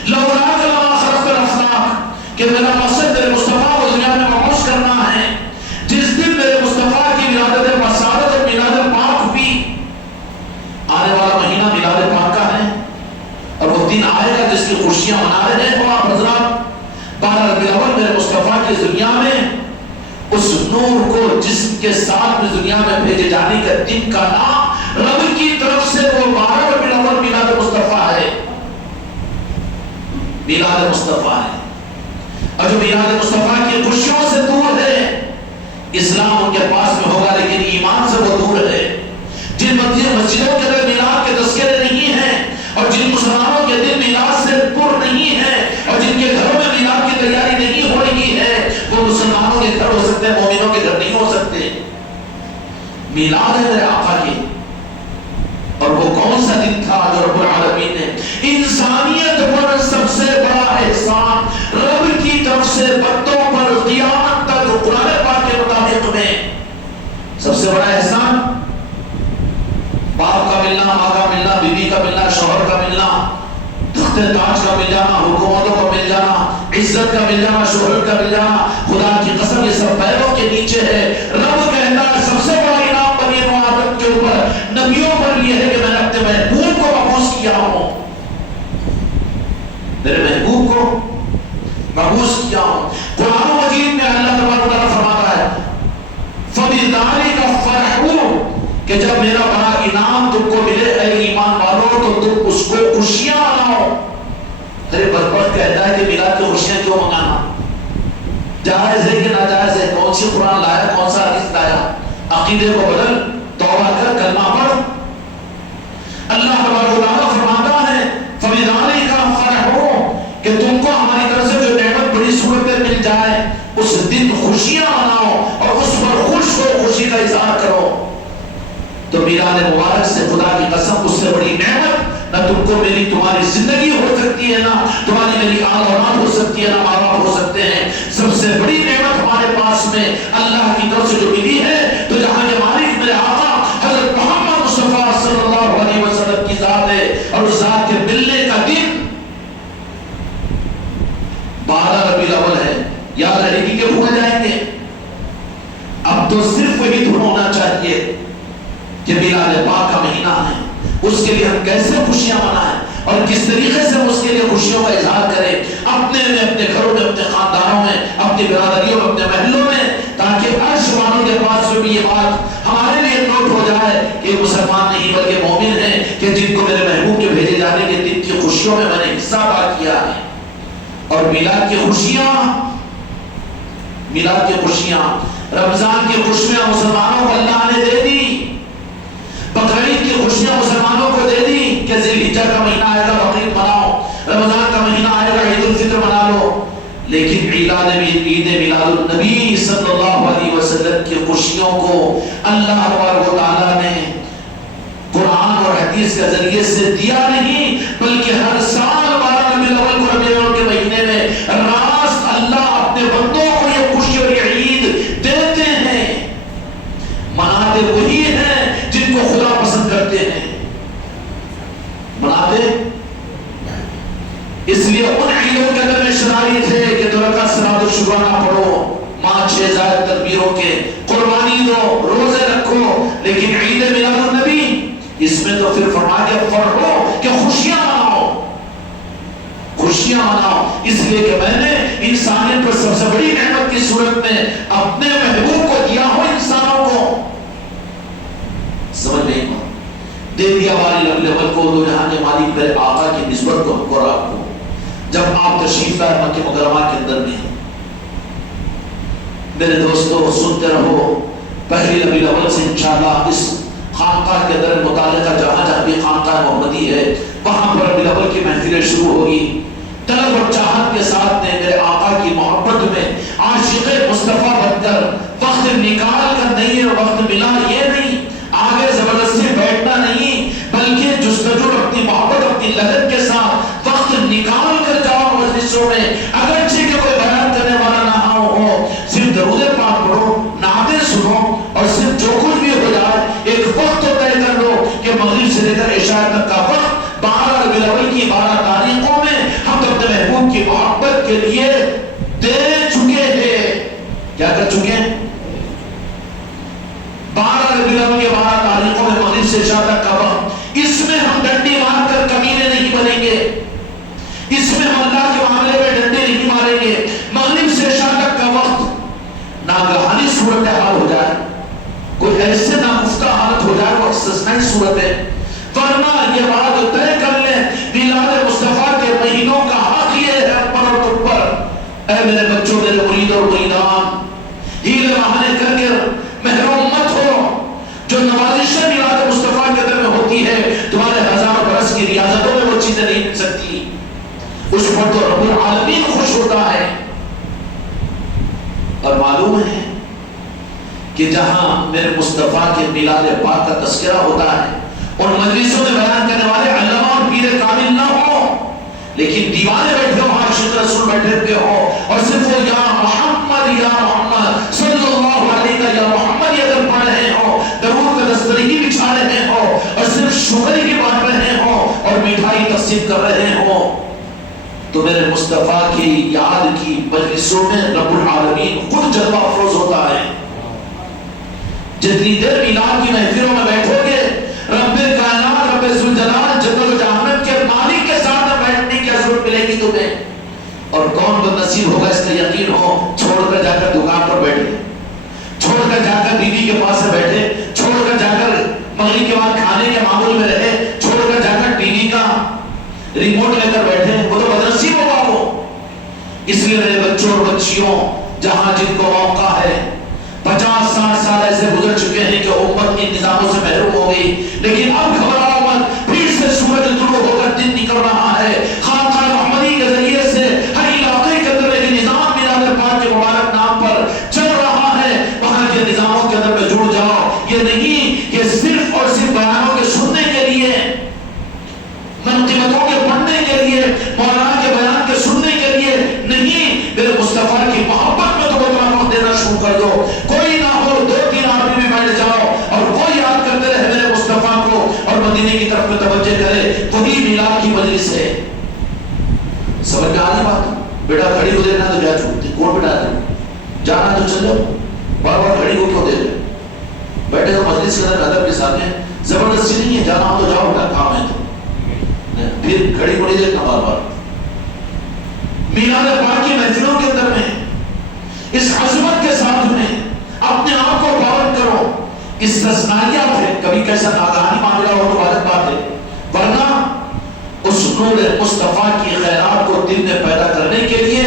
لولا لما خلقت الافلاق، کہ میرا مقصد میرے مصطفیٰ کو دنیا میں مبعوث کرنا ہے۔ جس دن میرے مصطفیٰ کی ولادت مسارت اور میلاد پاک بھی، آنے والا مہینہ میلاد پاک کا ہے، اور وہ دن آئے گا جس کی خوشیاں منا رہے ہیں آپ حضرات۔ 12 ربیع الاول میرے مصطفیٰ کی دنیا میں اس نور کو جسم کے ساتھ دنیا میں بھیجے جانے کا دن کا نام رب کی طرف سے وہ 12 ربیع الاول میلاد مصطفیٰ ہے، میلاد مصطفیٰ ہے۔ اور جو میلاد مصطفیٰ کی خوشیوں سے دور ہے، اسلام ان کے پاس میں ہوگا لیکن ایمان سے وہ دور ہے۔ جن مسجدوں کے اندر میلاد کے تذکرے نہیں ہیں، اور جن مسلمانوں کے دل میلاد سے پر نہیں ہے، اور جن کے گھروں میں میلاد کی تیاری نہیں ہو رہی ہے، وہ مسلمانوں کے گھر ہو سکتے ہیں، مومنوں کے گھر نہیں ہو سکتے۔ میلاد ہے میرے آقا کی، اور وہ کون سا دن تھا جو رب العالمین نے انسانیت پر سب سے بڑا احسان رب کی طرف سے بندوں پر قیامت تک قرآن پاک کے مطابق میں سب سے بڑا احسان باپ کا ملنا، ماں کا ملنا، بیوی کا ملنا، شوہر کا ملنا، تخت تاج کا مل جانا، حکومتوں کا مل جانا، عزت کا مل جانا، شہرت کا مل جانا۔ خدا کی قسم یہ سب پیروں کے نیچے ہے۔ رب کہتا ہے سب سے بڑا انعام بنی آدم کے اوپر، نبیوں پر یہ ہے کہ میں نے اپنے محبوب کو مبعوث کیا ہوں، میرے محبوب کو مبعوث کیا ہوں۔ قرآن مجید میں اللہ تبارک و تعالیٰ فرماتا ہے فَبِذَلِكَ فَرَحُوا، کہ جب میرا بڑا انعام تم کو ملے اے ایمان والو تو تم اس کو خوشیاں مناؤ۔ ارے بدبخت کہتا ہے کہ میلاد کی خوشیاں کیوں منانا؟ جائز ہے کہ ناجائز ہے؟ کون سی قرآن لایا، کون سا حدیث لایا؟ عقیدے کو بدل، توبہ کر، کلمہ پڑھ۔ اللہ تبارک و تعالیٰ فرماتا ہے فَبِذَلِكَ فَرَحُوا، کہ تم کو ہماری طرف سے جو نعمت بڑی صورت میں مل جائے اس دن خوشیاں مناؤ اور اس پر خوش ہو، خوشی کا اظہار کرو۔ تو میلاد مبارک سے خدا کی قسم اس سے بڑی نعمت نہ تم کو میری تمہاری زندگی ہو سکتی ہے، نہ تمہاری میری آل اولاد ہو سکتی ہے، نہ ماں باپ ہو سکتے ہیں۔ سب سے بڑی نعمت ہمارے پاس میں اللہ کی طرف سے جو ملی ہے تو جہاں کے مالک میرے آقا حضرت محمد مصطفیٰ صلی اللہ علیہ وسلم کی ذات ہے، اور اس ذات کے ملنے کا دن 12 ربیع الاول ہے۔ یاد رہے گی کہ بھول جائیں گے؟ اب تو صرف وہی دھن ہونا چاہیے کہ میلاد پاک کا مہینہ ہے، اس کے لیے ہم کیسے خوشیاں منائیں اور کس طریقے سے ہم اس کے لیے خوشیوں کا اظہار کریں، اپنے میں، اپنے گھروں میں، اپنے خاندانوں میں، اپنی برادریوں میں، اپنے محلوں میں، تاکہ عرش والوں کے پاس میں بھی یہ بات ہمارے لیے نوٹ ہو جائے کہ مسلمان نہیں بلکہ مومن ہیں، کہ جن کو میرے محبوب کے بھیجے جانے کے دن کی خوشیوں میں میں نے حصہ ادا کیا ہے۔ اور میلاد کی خوشیاں، میلاد کی خوشیاں، رمضان کی خوشیاں مسلمانوں کو اللہ نے دے دی، بقرعید کی خوشیاں مسلمانوں کو دے دی کہ ذی الحجہ کا مہینہ آئے گا بقرعید مناؤ، رمضان کا مہینہ آئے گا عید الفطر منا لو۔ لیکن عید میلاد النبی صلی اللہ علیہ وسلم کی خوشیوں کو اللہ تبارک و تعالیٰ نے قرآن اور حدیث کے ذریعے سے دیا نہیں، بلکہ ہر سال 12 ربیع الاول کو ربیع الاول کے مہینے میں راست اللہ اپنے بندوں کو یہ خوشی اور یہ عید دیتے ہیں۔ اس لیے ان عیدوں کے اندر میں شرائط ہے کہ دو رکعت صلاۃ الشکرانہ پڑھو، 5-6 زائد تکبیروں کے، قربانی دو، روزے رکھو، لیکن عید میلاد النبی اس میں تو پھر فرما کے پڑھو کہ خوشیاں مناؤ، خوشیاں مناؤ، اس لیے کہ میں نے انسانیت پر سب سے بڑی نعمت کی صورت میں اپنے محبوب کو دیا ہو انسانوں کو، سمجھ نہیں پا دے دیا والی رب الاول کو، دو جہاں کے مالک میرے آقا کی نسبت کو ہم کو آپ کو، جب آپ تشریف لائے مکہ مکرمہ کے اندر میں، میرے دوستو سنتے رہو، پہلی ربیع الاول سے انشاءاللہ اس خانقاہ کے اندر متعلقہ جہاں جہاں بھی خانقاہ محمدی ہے وہاں پر ربیع الاول کی محفلیں شروع ہوگی، طلب اور چاہت کے ساتھ نے میرے آقا کی محبت میں عاشق مصطفیٰ بن کر وقت نکال کر نہیں ہے، وقت ملا یہ نہیں، آگے زبردستی بیٹھنا نہیں، بلکہ جستجو اپنی محبت اپنی لگن کے ساتھ وقت نکال کر جاؤ مجلسوں میں، اگرچہ کہ کوئی بیان کرنے والا نہ ہو، صرف درود پاک پڑھو، نعتیں سنو، اور صرف جو کچھ بھی ہو جائے ایک وقت تو طے کر لو کہ مغرب سے لے کر عشاء تک کا وقت 12 ربیع الاول کی 12 تاریخوں میں ہم اپنے محبوب کی محبت کے لیے دے چکے ہیں، کیا کر چکے ہیں؟ 12 ربیع الاول کے 12 تاریخوں میں مغرب سے عشاء تک کا وقت، اس میں ہم ڈنڈی مار کر کمینے نہیں بنیں گے، اس میں ہم اللہ کے معاملے میں ڈنڈے نہیں ماریں گے، مغرب سے عشاء تک کا وقت ناگہانی صورتحال ہو جائے، کوئی ایسے ناگفتہ حالت ہو جائے وہ استثنائی صورت ہے، ورنہ یہ بات طے کر لیں میلاد مصطفیٰ کے مہینوں کا حق یہ ہے پر اور تم پر، اے میرے بچوں میرے مرید اور مریدان، ہیلے بہانے کر کے محروم مت ہو، جو نوازشیں میلاد مصطفیٰ کے اندر میں ہوتی ہے تمہارے ہزار برس کی ریاضتوں میں وہ چیزیں نہیں مل سکتی، اس پر تو رب العالمین خوش ہوتا ہے، اور معلوم ہے کہ جہاں میرے مصطفیٰ کے میلاد پاک کا تذکرہ ہوتا ہے ان مجلسوں میں بیان کرنے والے علماء اور پیر کامل نہ ہوں، لیکن دیوانے بیٹھے ہو، عاشق رسول بیٹھے ہوئے ہو، اور صرف وہ یا محمد صلی اللہ علیہ کا یا محمد اگر پڑھ رہے ہو، درود کا دسترگی بچھا رہے ہو، اور صرف شکر کی بات رہے ہو اور مٹھائی تقسیم کر رہے ہو، تو میرے مصطفیٰ کی یاد کی مجلسوں میں رب العالمین خود جلوہ افروز ہوتا ہے، جتنی دیر میلاد کی محفلوں میں بیٹھو گے رب کائنات رب ذوالجلال جلال و جہانت کے مالک کے ساتھ بیٹھنے کی ضرورت ملے گی تمہیں، اور کون بد نصیب ہوگا اس کا یقین ہو، چھوڑ کر جا کر دکان پر بیٹھے، چھوڑ کر جا کر بیوی کے پاس سے بیٹھے، چھوڑ کر جا کر مغرب کے بعد کھانے کے معمول میں رہے، چھوڑ کر جا کر ٹی وی کا ریموٹ لے کر بیٹھے، وہ تو بد نصیب ہوگا وہ۔ اس لیے میرے بچوں اور بچیوں جہاں جن کو موقع ہے، 50-60 سال ایسے گزر چکے ہیں کہ امت ان نظاموں سے محروم ہو گئی، لیکن اب گھبراؤ مت، پھر سے سورج طلوع ہو کر دن نکل رہا ہے، خانقاہ محمدی کے ذریعے سے ہر علاقے کے اندر ایک نظام میلاد پاک کے مبارک نام پر چل رہا ہے، وہاں کے نظاموں کے اندر میں جڑ جاؤ، یہ نہیں کہ صرف اور صرف بیانوں کے سننے کے لیے، منقبتوں کے پڑھنے کے لیے، مولانا کے بیان کے سننے کے لیے نہیں، میرے مصطفیٰ کی محبت میں تو اپنا وقت دینا شروع کر دو، کوئی نہ ہو 2-3 آدمی بھی بیٹھ جاؤ اور وہ یاد کرتے رہے میرے مصطفیٰ کو اور مدینے کی طرف میں توجہ کرے، وہی میلاد کی مجلس ہے۔ سمجھ میں آ رہی بات؟ بیٹا کھڑی کو دینا تو جا چھوٹتے، کون بیٹا دے جانا تو چل جاؤ، بار بار کھڑی کو کیوں دے رہے؟ بیٹھے تو مجلس کے اندر ادب کے ساتھ ہیں، زبردستی نہیں ہے، جانا ہو تو جاؤ، بیٹا کام ہے تو پھر کھڑی کو نہیں دیکھنا بار بار۔ میلاد پاک کی محفلوں کے اندر میں اس عظمت کے ساتھ میں اپنے آپ کو پابند کرو، استثنائیات ہے، کبھی کیسا ناگہانی معاملہ ہو تو غلط بات ہے، ورنہ اس نور مصطفیٰ کی خیرات کو دل میں پیدا کرنے کے لیے،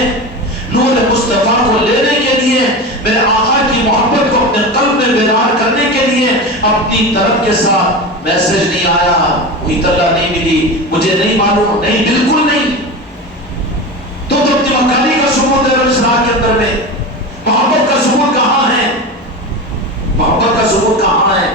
نور مصطفیٰ کو لینے کے لیے، میرے آقا کی محبت کو اپنے قلب میں بیدار کرنے کے لیے اپنی طرف کے ساتھ میسج نہیں آیا، کوئی اطلاع نہیں ملی، مجھے نہیں معلوم، نہیں بالکل نہیں، تو اپنی مکانی کا ثبوت ہے اسرار کے اندر میں، محبت کا ثبوت کہاں ہے؟ محبت کا ثبوت کہاں ہے؟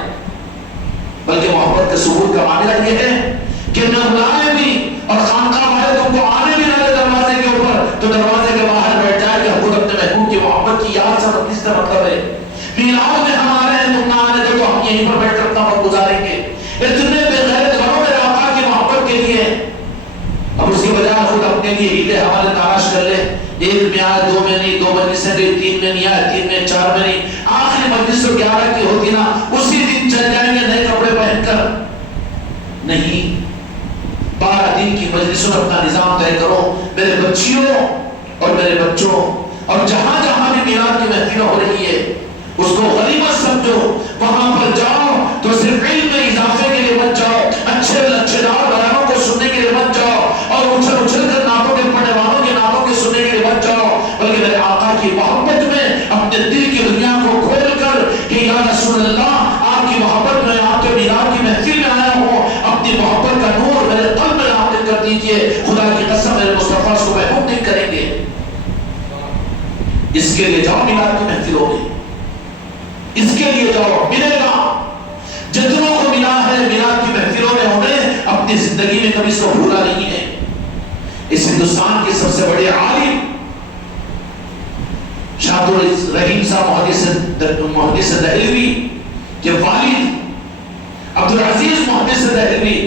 بلکہ محبت کا ثبوت کا معاملہ یہ ہے کہ نہ بلائے بھی اور خانقاہ والے تم کو آنے بھی نہ دے دروازے کے اوپر، تو دروازے کے باہر بیٹھ جائے کہ خود اپنے محبوب کی محبت کی یاد سے اس کا مطلب ہے میلاد میں ہم آ رہے ہیں، تم نہ آنے دو تو ہم یہیں پر بیٹھ کر اپنا وقت گزاریں گے، اتنے بے غیرت بنو میرے آقا کی محبت کے لیے۔ اب اس کی تلاش کر لے، ایک میں آئے، دو میں نہیں، دو مجلسیں گئی، تین میں نہیں آئے، تین میں، چار میں نہیں، آخری مجلس تو 11 کی ہوتی نا، اسی دن چل جائیں گے نئے کپڑے پہن کر. نہیں، 12 دن کی مجلسوں میں اپنا نظام طے کرو. میرے بچیوں اور میرے بچوں، اور جہاں جہاں بھی میلاد کی محفل ہو رہی ہے اس کو غنیمت سمجھو. وہاں پر جاؤ تو صرف علم میں اضافے کے لیے مت جاؤ، اچھے دار بیانوں کو سننے کے لیے مت جاؤ، اور اچھل اچھل کر نعتوں کے پڑھنے والوں کے نعتوں کے سننے کے لیے مت جاؤ، بلکہ میرے آقا کی محبت میں اپنے دل کی دنیا کو کھول کر کہ یا رسول اللہ آپ کی محبت میں، آپ کے میلاد کی محفل میں آیا ہوں، اپنی محبت کا نور میرے قلب میں نازل کر دیجئے. خدا کی قسم میرے مصطفیٰ کو محبوب نہیں کریں گے. اس کے لیے جاؤ، میلاد کی محفل ہوگی، اس کے لیے جاؤ، ملے گا. جتنوں کو ملا ہے میلاد کی محفلوں میں، انہیں اپنی زندگی میں کبھی اس کو بھولا نہیں ہے. اس ہندوستان کے سب سے بڑے عالم شاہد الرحیم صاحب محدث دہلوی کے والد عبدالعزیز محدث دہلوی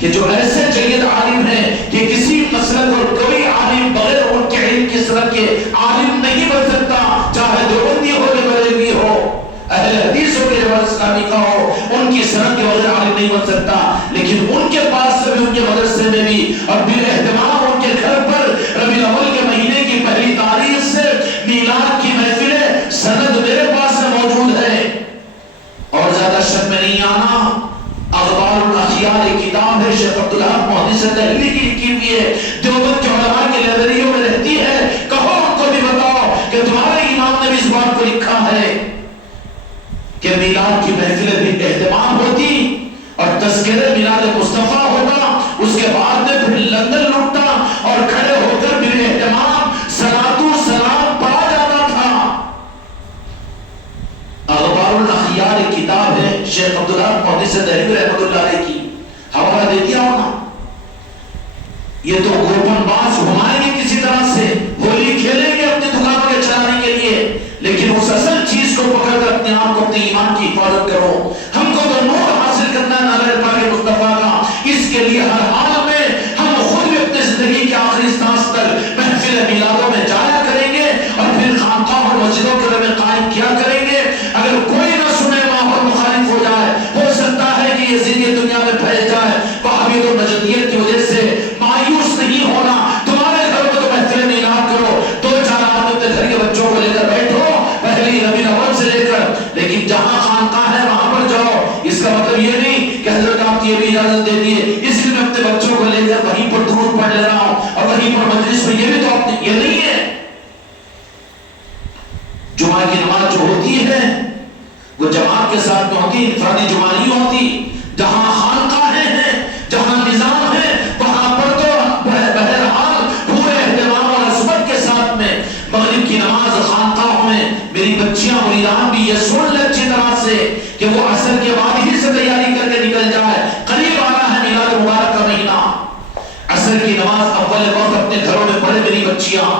کہ جو ایسے جید عالم ہیں کہ کسی مسلک اور کوئی عالم بغیر ان کے علم کی سرحد کے عالم نہیں بن سکتا، چاہے دیوبندی ہو یا بریلوی ہو، اہل حدیث ہو یا اسلامی کا ہو، ان کی سرحد کے بغیر عالم نہیں بن سکتا. لیکن ان کے پاس سے بھی، ان کے مدرسے میں بھی، اور بالاہتمام ان کے گھر پر ربیع الاول کے مہینے کی پہلی تاریخ سے میلاد کی محفلیں سند میرے پاس سے موجود ہے. اور زیادہ شک میں نہیں آنا، اخبار الاخیار ایک کتاب ہے، شیخ عبدالحق محدث دہلوی کی لکھی ہوئی ہے، دیوبند کے علماء کی لائبریریوں میں رہتی ہے. کہو ان کو بھی بتاؤ کہ تمہارے امام نے بھی اس بات کو لکھا ہے کہ میلاد کی محفلیں بھی اہتمام ہوتی اور تذکرہ میلاد مصطفیٰ ہوتا، اس کے بعد میں پھر لندن لٹتا اور کھڑے ہو کر بھی اہتمام صلاۃ و سلام پڑھا جاتا تھا. اخبار الاخیار ایک کتاب ہے، شیخ عبدالحق محدث دہلوی رحمۃ اللہ علیہ کی، حوالہ دے دیا ہونا. یہ تو گوپن باز گھمائیں گے کسی طرح سے، ہولی کھیلیں گے اپنی دکانوں کے چلانے کے لیے، لیکن اس اصل چیز کو پکڑ کر اپنے آپ کو، اپنے ایمان کی حفاظت کرو. ہم کو تو نور حاصل کرنا ہے نالے پاک مصطفیٰ کا. اس کے لیے ہر حال میں ہم خود بھی اپنے زندگی کے آخری سانس تک محفل میلادوں میں جایا کریں گے، اور پھر خانقاہ اور مسجدوں کے میں قائم کیا کریں گے. اگر کوئی نہ سنے، ماحول مخالف ہو جائے، ہو سکتا ہے کہ یزیدیت دنیا میں پھیل جائے، وہابیت و نجدیت کی وجہ سے مایوس نہیں ہونا. تمہارے گھر میں تو محفل میلاد کرو، 2-4 آدمی اپنے گھر کے بچوں کو لے کر بیٹھو پہلی ربیع الاول سے لے کر، لیکن جہاں خانقاہ ہے وہاں پر جاؤ. اس کا مطلب یہ نہیں کہ حضرت آپ یہ بھی اجازت دے دیے اس لیے میں اپنے بچوں کو لے کر وہیں پر درود پڑھ لے رہا ہوں اور وہیں پر مجلس میں، یہ بھی تو آپ نے، یہ نہیں ہے. جمعہ کی نماز جو ہوتی ہے وہ جماعت کے ساتھ میں ہوتی، انفرادی جمعہ نہیں ہوتی. جہاں خانقاہیں ہیں، جہاں نظام ہے، وہاں پر تو بہرحال پورے اہتمام اور عظمت کے ساتھ میں مغرب کی نماز خانقاہوں میں. میری بچیاں مریدان بھی یہ سن لے اچھی طرح سے کہ وہ عصر کے بعد ہی سے تیاری کر کے نکل جائے. قریب آ رہا ہے میلاد مبارک کا مہینہ. عصر کی نماز اول وقت اپنے گھروں میں پڑھے میری بچیاں،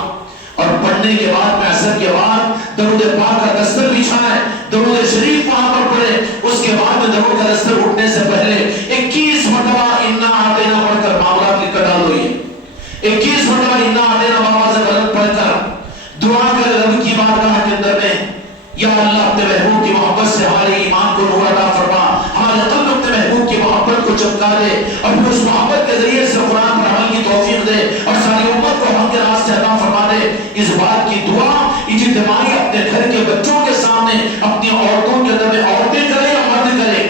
اور پڑھنے کے بعد میں عصر کے بعد درود پاک کا دستر بچھائے، درود شریف وہاں پر پڑھے. اس کے بعد میں درود کا دستر اٹھنے سے پہلے 21 مرتبہ انا اعطینا پڑھ کر معاملات لکھ کر ڈال دو. یہ 21 مرتبہ انا اعطینا بابا سے بلند پڑھ کر دعا کر رب کی بارگاہ کے اندر میں، یا اللہ اپنے محبوب کی محبت سے ہمارے ایمان کو نور عطا فرما، ہمارے قلب اپنے محبوب کی محبت کو چمکا دے، اور پھر اس محبت کے ذریعے سے قرآن پر عمل کی توفیق دے، اور ساری امت کو ہم کے راستے عطا فرما دے. اس بات کی دعا اجتماعی اپنے گھر کے بچوں کے سامنے، اپنی عورتوں کے اندر میں، عورتیں کریں یا مرد کریں.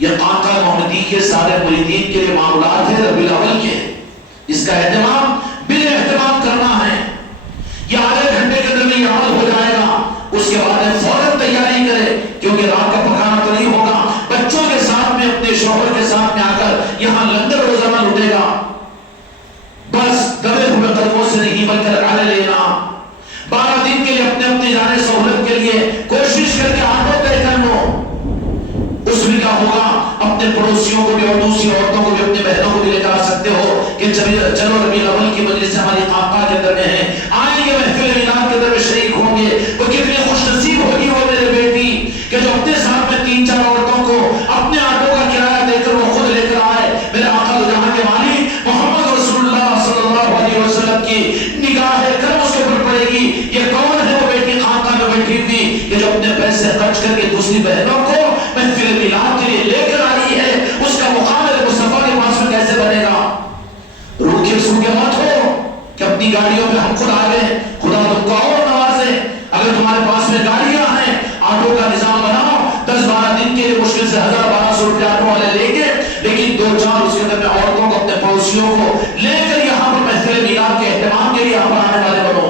یہ خانقاہ محمدی کے سارے مریدین کے لیے معاملات ہیں ربیع الاول کے. اس کا اہتمام بال اہتمام کرنا ہے. یہ آدھے گھنٹے کے اندر میں یہ عمل ہو جائے گا. اس کے بعد فوراً تیاری کرے، کیونکہ رات کا پکانا تو نہیں ہوگا. بچوں کے ساتھ میں، اپنے شوہر کے ساتھ میں آ کر یہاں لنگر روزانہ لٹے گا. بس دبے ہوئے قدموں سے نہیں بلکہ آنے لینا. 12 دن کے لیے اپنے اپنے جانے سہولت کے لیے کوشش کر کے آٹو طے کر لو. اس میں کیا ہوگا، اپنے پڑوسیوں کو بھی اور دوسری عورتوں کو بھی، اپنے بہنوں کو بھی لے کر آ سکتے ہو کہ چلو ربیع الاول کی مجلس ہماری خانقاہ کے اندر میں ہے، آئیں گے محفل میلاد کے اندر میں شریک ہوں گے. وہ کتنی خوش نصیب ہوگی وہ میرے بیٹی کہ جو اپنے ساتھ میں 3-4 عورتوں کو اپنے آٹو کا کرایہ دے کر وہ خود لے کر آئے. میرے آقا دو جہاں کے مالک محمد رسول اللہ صلی اللہ علیہ وسلم کی اپنی گاڑیوں پہ ہم خود آ گئے، خدا تم کو اور نوازے۔ اگر تمہارے پاس میں گاڑیاں ہیں، آٹو کا نظام بناؤ، 10-12 دن کے لیے مشکل سے 1000-1200 روپے آٹو والے لیں گے، لیکن 2-4 اس کے اندر میں عورتوں کو، اپنے پڑوسیوں کو لے کر یہاں پر محفل میلاد کے اہتمام کے لیے یہاں پر آنے والے بنو۔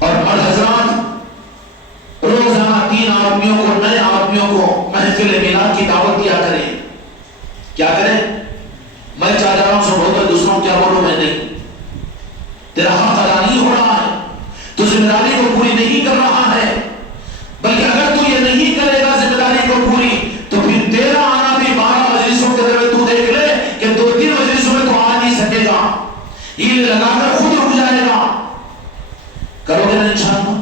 اور مرد حضرات روزانہ 3 آدمیوں کو، نئے آدمیوں کو محفل میلاد کی دعوت دیا کریں۔ کیا کریں؟ میں چاہ رہا ہوں سب ہوتا دوسروں کیا بولوں، میں نہیں، تیرا حق ادا نہیں ہو رہا ہے، تو ذمہ داری کو پوری نہیں کر رہا ہے، بلکہ اگر تو یہ نہیں کرے گا ذمہ داری کو پوری، تو پھر تیرا آنا بھی 12 مجلسوں کے اندر تو دیکھ لے کہ 2-3 مجلسوں میں تو آ نہیں سکے گا، یہ لگا کر خود رک جائے گا۔ کرو گے نا انشاءاللہ؟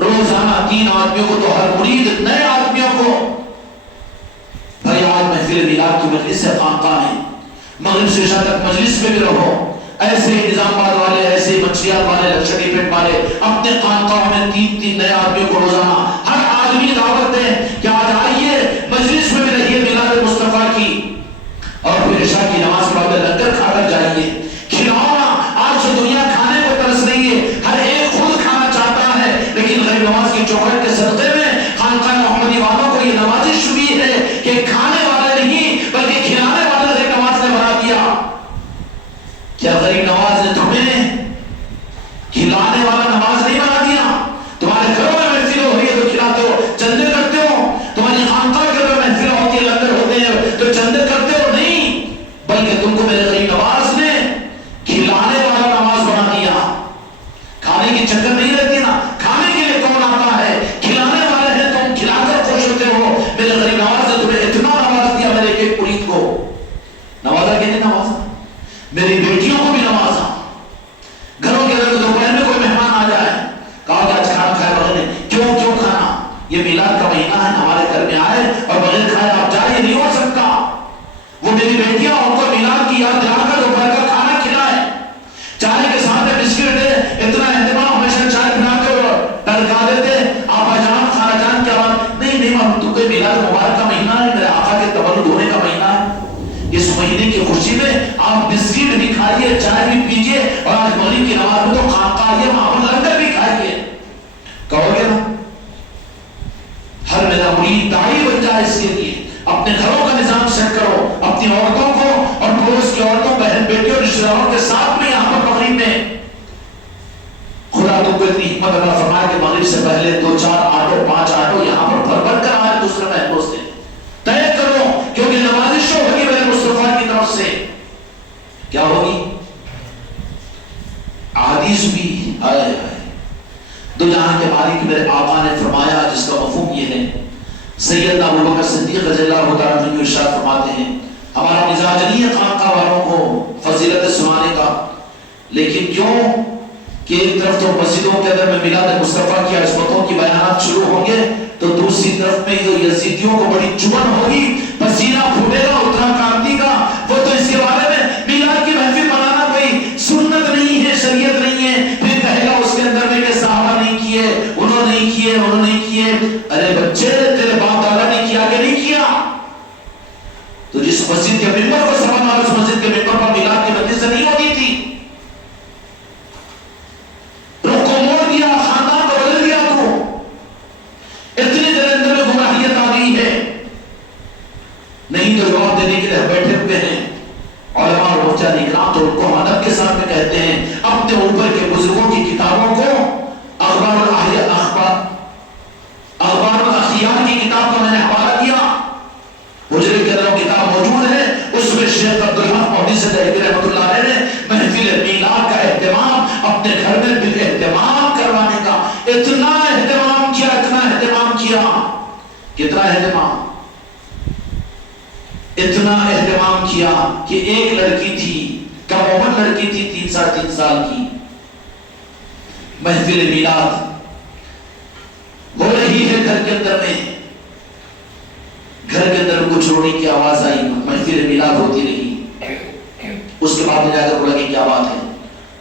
روزانہ 3 آدمیوں کو، تو ہر مرید نئے آدمیوں کو، بھائی آج محفل میلاد کی مجلس ہے، خانقاہ ہے، مغرب سے عشاء تک مجلس میں بھی رہو، ایسے نظام آباد والے، ایسے مچھلیات والے، لکشمی پیٹ والے اپنے خانقاہ میں 3 نئے آدمیوں کو روزانہ ہر آدمی دعوت دیں کہ آج آئیے مجلس میں بھی رہیے میلاد مصطفیٰ کی، اور پھر عشاء کی نماز کے بعد لنگر کھا کر جائیے۔ کھلاؤنا، آج جو دنیا کھانے کو ترس رہی ہے، ہر ایک خود کھانا چاہتا ہے، لیکن غیر نماز کی چوکھٹ کے صدقے میں خانقاہ محمدی والوں کو یہ نوازش ہوئی ہے کہ کھانے والے نہیں بلکہ کھلانے والے غیر نماز نے بنا دیا۔ کیا غریب نواز نے تمہیں کھلانے والا نماز نہیں بنا دیا؟ تمہارے گھروں میں محفل ہو رہی ہے تو کھلاتے ہو، چندے کرتے ہو، تمہاری خانقاہ کے اندر محفل ہوتی ہے، لنگر ہوتے ہیں تو چندے کرتے ہو نہیں، بلکہ تم کو میرے غریب نواز نے کھلانے والا نماز بنا دیا۔ کھانے کی چکر نہیں رہتی نا، کھانے کے لیے کون آتا ہے؟ کھلانے والے ہیں، تم کھلا کر خوش ہوتے ہو۔ میرے غریب نواز نے تمہیں اتنا نواز دیا، میرے ایک مرید کو نوازا کہ نہیں نوازا؟ میری بیٹیوں کو بھی نوازا۔ گھروں کے اندر دوپہر میں کوئی مہمان آ جائے، کہا کہ آج کھانا کھائے بغیر نہیں، کیوں کھانا؟ یہ میلاد کا مہینہ ہے، ہمارے گھر میں آئے اور بغیر کھائے آپ جائے، یہ نہیں ہو سکتا۔ وہ میری بیٹیاں ان کو میلاد کی یاد دلا کر دوپہر کا کھانا کھلائے، چائے کے ساتھ بسکٹ دے، اتنا اہتمام، ہمیشہ چائے پلا کے ٹرکا دیتے، آپا جان، خالہ جان، کیا بات؟ نہیں معلوم، تو کوئی میلاد مبارک کا مہینہ ہے، میرے آقا کے تولد ہونے کا مہینہ ہے، اس مہینے کی خوشی میں آپ بسکٹ بھی کھائیے، چائے بھی پیجئے، اور آج مغرب کی نماز میں تو خانقاہ یہ معمول لنگر بھی کھائیے۔ کہو گے نا؟ ہر میرا مرید داعی بن جائے اس کے لیے، اپنے گھروں کا نظام سیٹ کرو، اپنی عورتوں کو اور پڑوس کی عورتوں، بہن بیٹیوں، رشتہ داروں کے ساتھ میں یہاں پر مغرب میں، خدا تم کو اتنی حکمت عطا فرمائے کہ مغرب سے پہلے 2-4 آٹو 5 آٹو یہاں پر بھر بھر کر آئے دوسرے محفوظ سے طے کرو، کیونکہ نوازش ہوگی میرے مصطفیٰ کی طرف سے۔ کیا ہوگی؟ احادیث بھی آئے دو جہاں کے مالک میرے آقا نے فرمایا، جس کا مفہوم یہ ہے، سیدنا ابوبکر صدیق رضی اللہ تعالیٰ عنہ ارشاد فرماتے ہیں، ہمارا مزاج نہیں ہے خانقاہ والوں کو فضیلت سنانے کا، لیکن کیوں کہ ایک طرف تو مسجدوں کے اندر میں میلاد مصطفیٰ کی عظمتوں کی بیانات شروع ہوں گے، تو دوسری طرف میں یزیدیوں کو بڑی چبھن ہوگی، پسینہ پھوٹے گا اتنا کرانتی کا، وہ تو اس کے بارے میں میلاد کی محفل بنانا کوئی سنت نہیں ہے، شریعت نہیں ہے، پھر کہے گا اس کے اندر میں کہ صحابہ نہیں کیے، انہوں نہیں کیے۔ ارے بچے، تیرے باپ دادا نے کیا کہ نہیں کیا؟ تو جس مسجد کے ممبر کو سمجھنا، اس مسجد کے ممبر پر میلاد کی مجلس نہیں ہوتی تھی، رخ کو موڑ دیا، خاندان کو بدل دیا، تو اتنی دیر اندر میں گمراہیت آ گئی ہے، نہیں تو جواب دینے کے لیے بیٹھے ہوئے ہیں علماء اور مفتیان اکرام، تو ان کو ادب کے ساتھ میں کہتے ہیں، اپنے اوپر کے بزرگوں کی کتابوں کو، اخبار الاخیار کی کتاب کو میں نے حوالہ دیا، حجرے کے اندر کتاب موجود ہے، اس میں شیخ عبدالحق مودی سے رحمۃ اللہ علیہ نے محفل میلاد کا اہتمام اپنے گھر میں بالاہتمام کروانے کا اتنا اہتمام کیا، کتنا اہتمام کیا کہ ایک لڑکی تھی، کم عمر لڑکی تھی، 3 سال کی، محفل میلاد ہو رہی ہے گھر کے اندر میں، گھر کے اندر کچھ رونے کی آواز آئی، محفل میلاد ہوتی رہی، اس کے بعد میں جا کر بولا کہ کیا بات ہے؟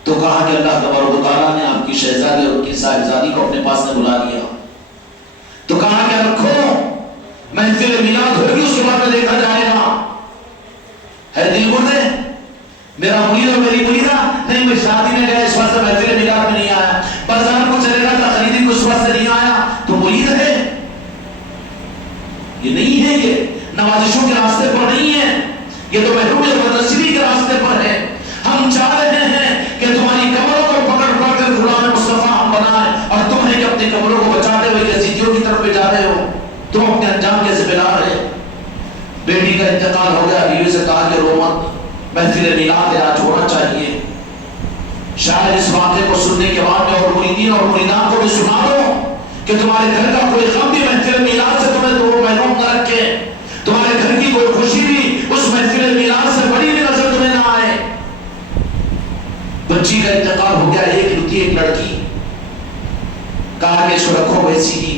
تو کہا کہ اللہ تبارک و تعالیٰ نے آپ کی شہزادی اور ان کی صاحبزادی کو اپنے پاس میں بلا لیا، تو کہا کہ رکھو محفل میلاد ہوگی، اس کے بعد میں دیکھا جائے گا، ہے دل مردے، میرا مرید اور میری مریدہ نہیں، میں شادی میں گیا اس وقت محفل میلاد میں نہیں آیا، بازار کو چلے گا تقریری کو اس وقت سے نہیں آیا، تو مرید ہے؟ یہ نہیں ہے، یہ نوازشوں کے راستے پر نہیں ہے، یہ تو محروم بدنصیبی کے راستے پر ہے۔ ہم چاہ رہے ہیں کہ تمہاری کمروں کو پکڑ پکڑ کر غلام مصطفیٰ ہم بنائیں، اور تم ہے کہ اپنی کمروں کو بچاتے ہوئے یزیدیوں کی طرف پہ جا رہے ہو، تم اپنے انجام کیسے بلا رہے؟ بیٹی کا انتقال ہو گیا، بیوی سے کہا کہ رو مت، محفل میلاد ہے آج ہونا چاہیے، شاید اس واقعے کو سننے کے بعد میں اور مریدین اور مریدان کو بھی سنا دو کہ تمہارے گھر کا کوئی غم بھی محفل میلاد سے تمہیں دور محروم نہ رکھے، تمہارے گھر کی کوئی خوشی بھی اس محفل میلاد سے بڑی بھی نظر تمہیں نہ آئے۔ بچی کا انتقال ہو گیا، ایک لڑکی، کہا کہ اس کو رکھو ویسی ہی،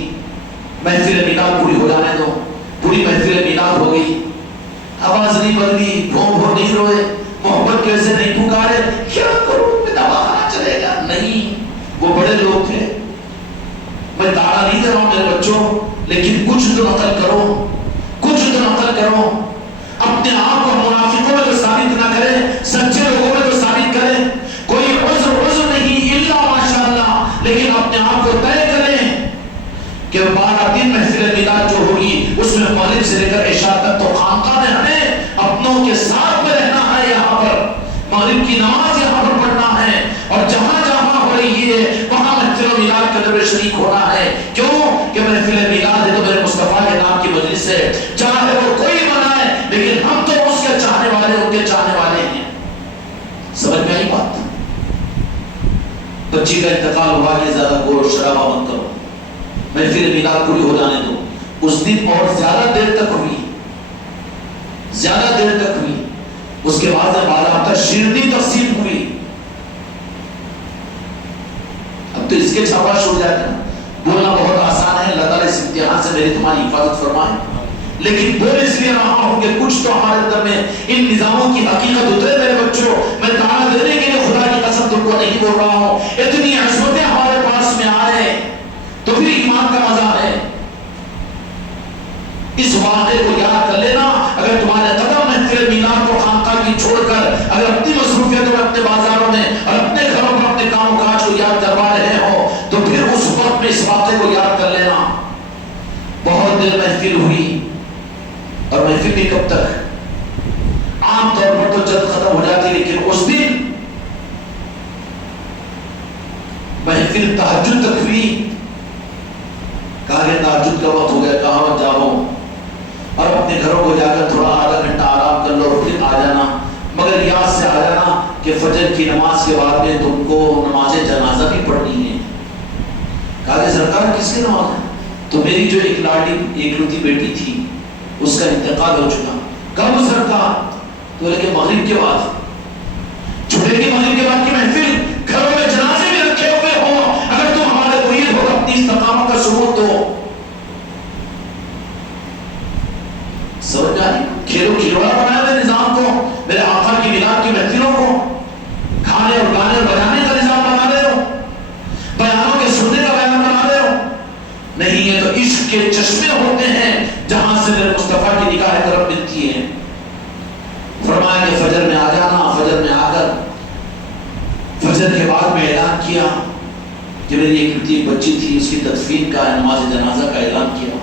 محفل میلاد پوری ہو جانے دو، پوری محفل میلاد ہو گئی، آواز نہیں بدلی، بھون نہیں روئے، محبت کی وجہ سے نہیں پکارے، کیا کروں میں دواخانہ چلے گا، نہیں، وہ بڑے لوگ تھے، میں داڑا نہیں دے رہا ہوں میرے بچوں، لیکن کچھ تو نقل کرو، کچھ تو نقل کرو، اپنے آپ کو منافقوں میں تو ثابت نہ کرے، سچے لوگوں میں تو ثابت کرے، کوئی عذر نہیں الا ماشاءاللہ، لیکن اپنے آپ کو طے کریں کہ 12 دن محفل میلاد جو ہوگی اس میں مغرب سے لے کر عشاء تک تو خانقاہ میں ہمیں اپنوں کے ساتھ میں رہنا ہے، یہاں پر مغرب کی نماز یہاں پر پڑھنا ہے، اور جہاں جہاں ہو رہی ہے وہاں محفل میلاد کے اندر شریک ہونا ہے، کیوں کہ محفل میلاد ہے تو میرے مصطفیٰ کے نام کی مجلس ہے، چاہے وہ کوئی منائے لیکن ہم تو اس کے چاہنے والے، ان کے چاہنے والے ہیں۔ سمجھ میں آئی بات؟ بچی کا انتقال ہوا کہ زیادہ غور و شرابہ مت کرو، محفل میلاد پوری ہو جانے دو۔ اس دن اور زیادہ دیر تک ہوئی، زیادہ دیر تک ہوئی، اس کے بعد باضابطہ شیرنی تقسیم ہوئی۔ اب تو اس کے شاباش ہو جاتے ہیں، بولنا بہت آسان ہے، اللہ تعالیٰ اس امتحان سے میری تمہاری حفاظت فرمائے، لیکن بول اس لیے رہا ہوں کہ کچھ تو ہمارے اندر میں ان نظاموں کی حقیقت اترے میرے بچوں۔ میں دعوت دینے کے لیے خدا کی قسم تم کو نہیں بول رہا ہوں، اتنی عصمتیں ہمارے پاس میں آئے تو پھر ایمان کا مزہ ہے۔ اس واقعے کو یاد کر لینا، اگر تمہارے قدم محفل میلاد کو خانقاہ کی چھوڑ کر اگر اپنی مصروفیتوں میں، اپنے بازاروں میں اور اپنے گھروں میں اپنے کام کاج کو یاد کروا رہے ہو تو پھر اس وقت میں اس واقعے کو یاد کر لینا۔ بہت دیر محفل ہوئی، اور محفل بھی کب تک؟ عام طور پر تو جلد ختم ہو جاتی، لیکن اس دن محفل تہجد تک ہوئی۔ کہا کہ تہجد کا وقت ہو گیا، کہاں جاؤ اور اپنے گھروں کو جا کر تھوڑا آدھا گھنٹہ آرام کر لو اور پھر آ جانا، مگر یاد سے آ جانا کہ فجر کی نماز کے بعد میں تم کو نماز جنازہ بھی پڑھنی ہے۔ کہا کہ سرکار کس کی نماز ہے؟ تو میری جو ایک لاڈلی ایکلوتی بیٹی تھی اس کا انتقال ہو چکا۔ کب سرکار؟ تو لے کہ مغرب کے بعد، چھوٹے کی مغرب کے بعد کی محفل، گھروں میں جنازے بھی رکھے ہوئے ہو، اگر تم ہمارے مرید ہو اپنی استقامت کا ثبوت دو۔ سمجھ آئی؟ کھیلو کھلوڑا بنایا ہوئے نظام کو، میرے آقا کی میلاد کی محفلوں کو کھانے اور گانے اور بجانے کا نظام بنا رہے ہو، بیانوں کے سننے کا بیان بنا رہے ہو۔ نہیں، یہ تو عشق کے چشمے ہوتے ہیں جہاں سے میرے مصطفیٰ کی نگاہ طرف ملتی ہے۔ فرمایا کہ فجر میں آ جانا، فجر میں آ کر فجر کے بعد میں اعلان کیا کہ میری ایک بچی تھی، اس کی تدفین کا، نماز جنازہ کا اعلان کیا۔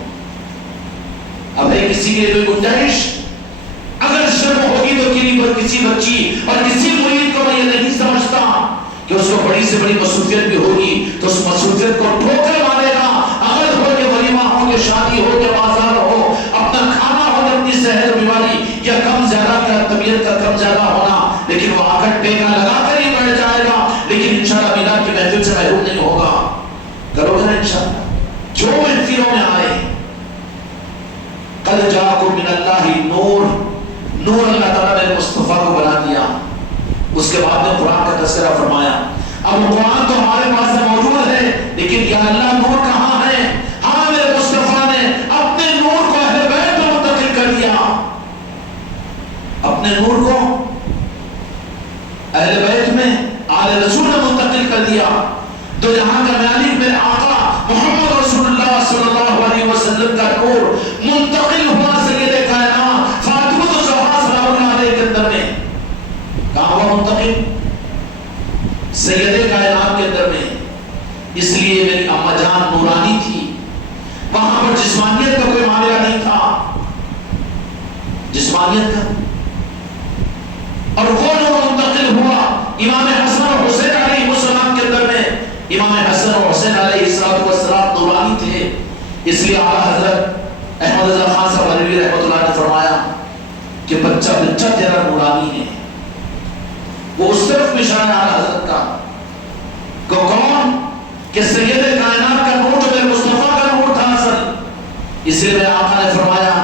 اب ہے کسی کے لیے کوئی گنجائش؟ اگر شرم ہوگی تو کسی بچی اور کسی مرید کو میں یہ نہیں سمجھتا کہ اس کو بڑی سے بڑی مصروفیت بھی ہوگی تو اس مصروفیت کو ٹھوکر مارے گا۔ اگر ہو کہ ولیمہ ہو کہ شادی ہو کہ بازار ہو، اپنا کھانا ہو کہ اپنی صحت بیماری یا کم زیادہ کا طبیعت کا کم زیادہ ہونا، لیکن وہ آ کر ٹیکا لگا کر ہی بیٹھ جائے گا، لیکن انشاءاللہ میلاد کی محفل سے محروم نہیں ہوگا۔ کرو گے نا انشاءاللہ؟ جو محفلوں میں آئے، قد جاءکم من اللہ نور، نور اللہ تعالیٰ نے مصطفیٰ کو بنا دیا۔ اس کے بعد نے قرآن کا تذکرہ فرمایا۔ اب قرآن تو ہمارے پاس موجود ہے، لیکن یا اللہ نور کہاں ہے؟ ہاں، میرے مصطفیٰ نے اپنے نور کو اہل بیت میں منتقل کر دیا، اپنے نور کو اہل بیت میں آل رسول نے منتقل کر دیا۔ تو جہاں کا مالک میرے آقا محمد رسول اللہ صلی اللہ علیہ وسلم کا نور منتقل ہوا سید کائنات فاطمہ الزہرا سلام اللہ علیہ کے اندر میں، کہاں ہوا سید کائنات کے اندر میں، اس لیے میری اماں جان نورانی تھی، وہاں پر جسمانیت کا کوئی معاملہ نہیں تھا، جسمانیت کا، اور وہ نور منتقل ہوا امام حسن اور حسین علیہ السلام کے اندر میں۔ امام حسن اور حسین علیہ السلام نورانی تھے، اس لیے اعلیٰ حضرت احمد رضا خان صاحب علیوی رحمۃ اللہ نے فرمایا کہ بچہ تیرا نورانی ہے۔ وہ اس طرف اشارہ ہے اعلیٰ حضرت کا، کون کہ سید کائنات کا نور جو میرے مصطفیٰ کا نور تھا اصل، اس لیے میرے آقا نے فرمایا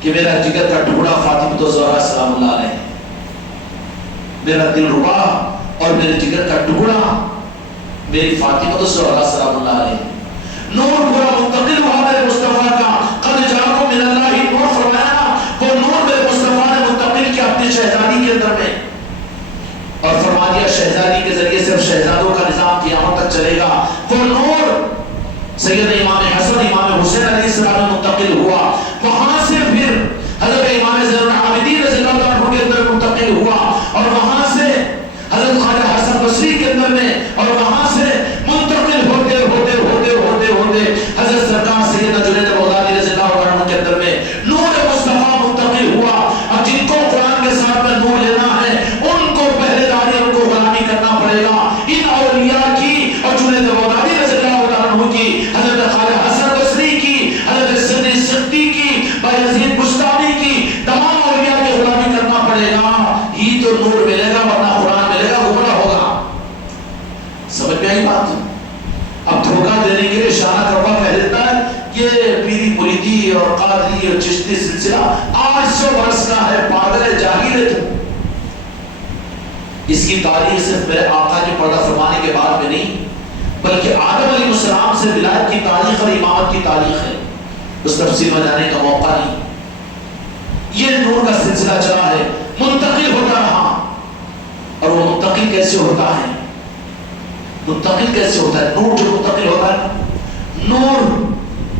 کہ میرا جگر کا ٹکڑا فاطمہ الزہرا سلام اللہ علیہ، میرا دل ربا اور میرے جگر کا ٹکڑا میری فاطمہ الزہرا سلام اللہ علیہ۔ نور پورا منتقل ہوا میرے مصطفیٰ کا، قد جاءکم من اللہ نور، فرمایا وہ نور میرے مصطفیٰ نے منتقل کیا اپنی شہزادی کے اندر میں، اور فرما دیا شہزادی کے ذریعے صرف شہزادوں کا نظام قیامت تک چلے گا۔ وہ نور سید امام حسن امام حسین علیہ السلام میں منتقل ہوا، وہاں سے پھر حضرت امام زین العابدین رضی اللہ عنہ کے اندر منتقل ہوا، اور وہاں سے حضرت خواجہ حسن بصری کے اندر میں، اور وہاں سے منتقل ہوتے ہوتے ہوتے ہوتے ہوتے حضرت سرکار سیدنا جنید بغدادی رضی اللہ عنہ کے اندر میں نور مصطفیٰ منتقل ہوا۔ اب جن کو قرآن کے ساتھ میں نور لینا ہے ان کو پہلے داری ان کو غلامی کرنا پڑے گا، ان اولیاء کی اور جنید بغدادی رضی اللہ عنہ کی، حضرت خواجہ حسن بصری کی، حضرت سندی سختی کی، بایزید بستانی کی، تمام اولیاء کی غلامی کرنا پڑے گا، ہی تو نور ملے گا، ورنہ قرآن ملے گا گمراہ ہوگا۔ سمجھ میں آئی بات؟ اب دھوکہ دینے کے لیے شاہ کربا کہہ دیتا ہے کہ پیری مریدی اور قادری اور چشتی سلسلہ 800 برس کا ہے، پاگل ہے، جاہل ہے تو۔ اس کی تاریخ صرف میرے آقا کے پردہ فرمانے کے بعد میں نہیں، بلکہ آدم علیہ السلام سے ولایت کی تاریخ اور امامت کی تاریخ ہے، اس تفصیل میں جانے کا موقع نہیں۔ یہ نور کا سلسلہ چلا ہے، منتقل ہوتا رہا، اور وہ منتقل کیسے ہوتا ہے؟ منتقل کیسے ہوتا ہے؟ نور جو منتقل ہوتا ہے، نور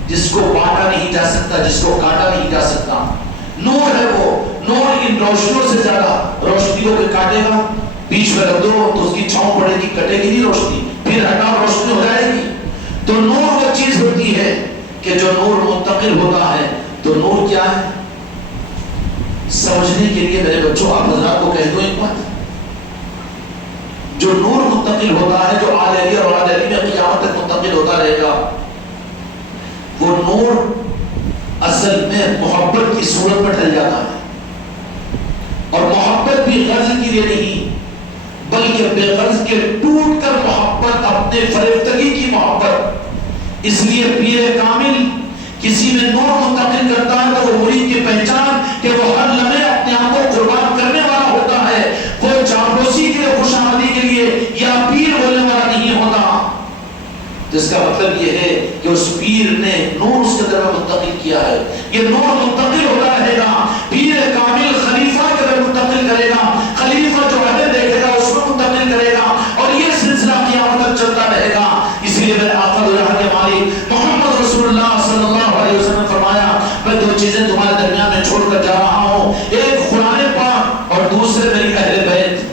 جس کو بانٹا نہیں جا سکتا، جس کو کاٹا نہیں جا سکتا، نور ہے وہ۔ نور ان روشنیوں سے زیادہ روشنی کو کاٹے گا، بیچ میں رکھ دو تو اس کی چھاؤں پڑے گی، کٹے گی نہیں روشنی، پھر ہٹا روشنی ہو جائے گی۔ تو نور وہ چیز ہوتی ہے کہ جو نور منتقل ہوتا ہے۔ تو نور کیا ہے؟ سمجھنے کے لیے میرے بچوں آپ حضرات کو کہہ دو ایک بات، جو نور منتقل ہوتا ہے، جو آل علی اور اولاد علی میں قیامت تک منتقل ہوتا رہے گا، وہ نور اصل میں محبت کی صورت میں ڈھل جاتا ہے، اور محبت بھی غرض کے لیے نہیں بلکہ بے غرض کے ٹوٹ کر محبت، اپنے فریفتگی کی محبت۔ اس لیے پیر کامل کسی میں نور منتقل کرتا ہے تو وہ مرید کی پہچان کہ وہ ہر لمحے اپنے آپ کو قربان کرنے والا ہوتا ہے، وہ چاپلوسی کے لیے، خوش آمدی کے لیے یا پیر بولنے والا نہیں ہوتا۔ جس کا مطلب یہ ہے کہ اس پیر نے نور اس کے اندر منتقل کیا ہے، یہ نور منتقل ہوتا رہے گا۔ پیر کامل خلیفہ کے اندر منتقل کرے گا، خلیفہ جو عہد دیکھے گا اس میں منتقل کرے گا، اور یہ سلسلہ قیامت تک چلتا رہے گا۔ اس لیے میرے آقا الجہاں کے مالک محمد رسول اللہ صلی اللہ علیہ وسلم نے فرمایا میں دو چیزیں تمہارے درمیان میں چھوڑ کر جا رہا ہوں، ایک قرآن پاک اور دوسرے میری اہل بیت۔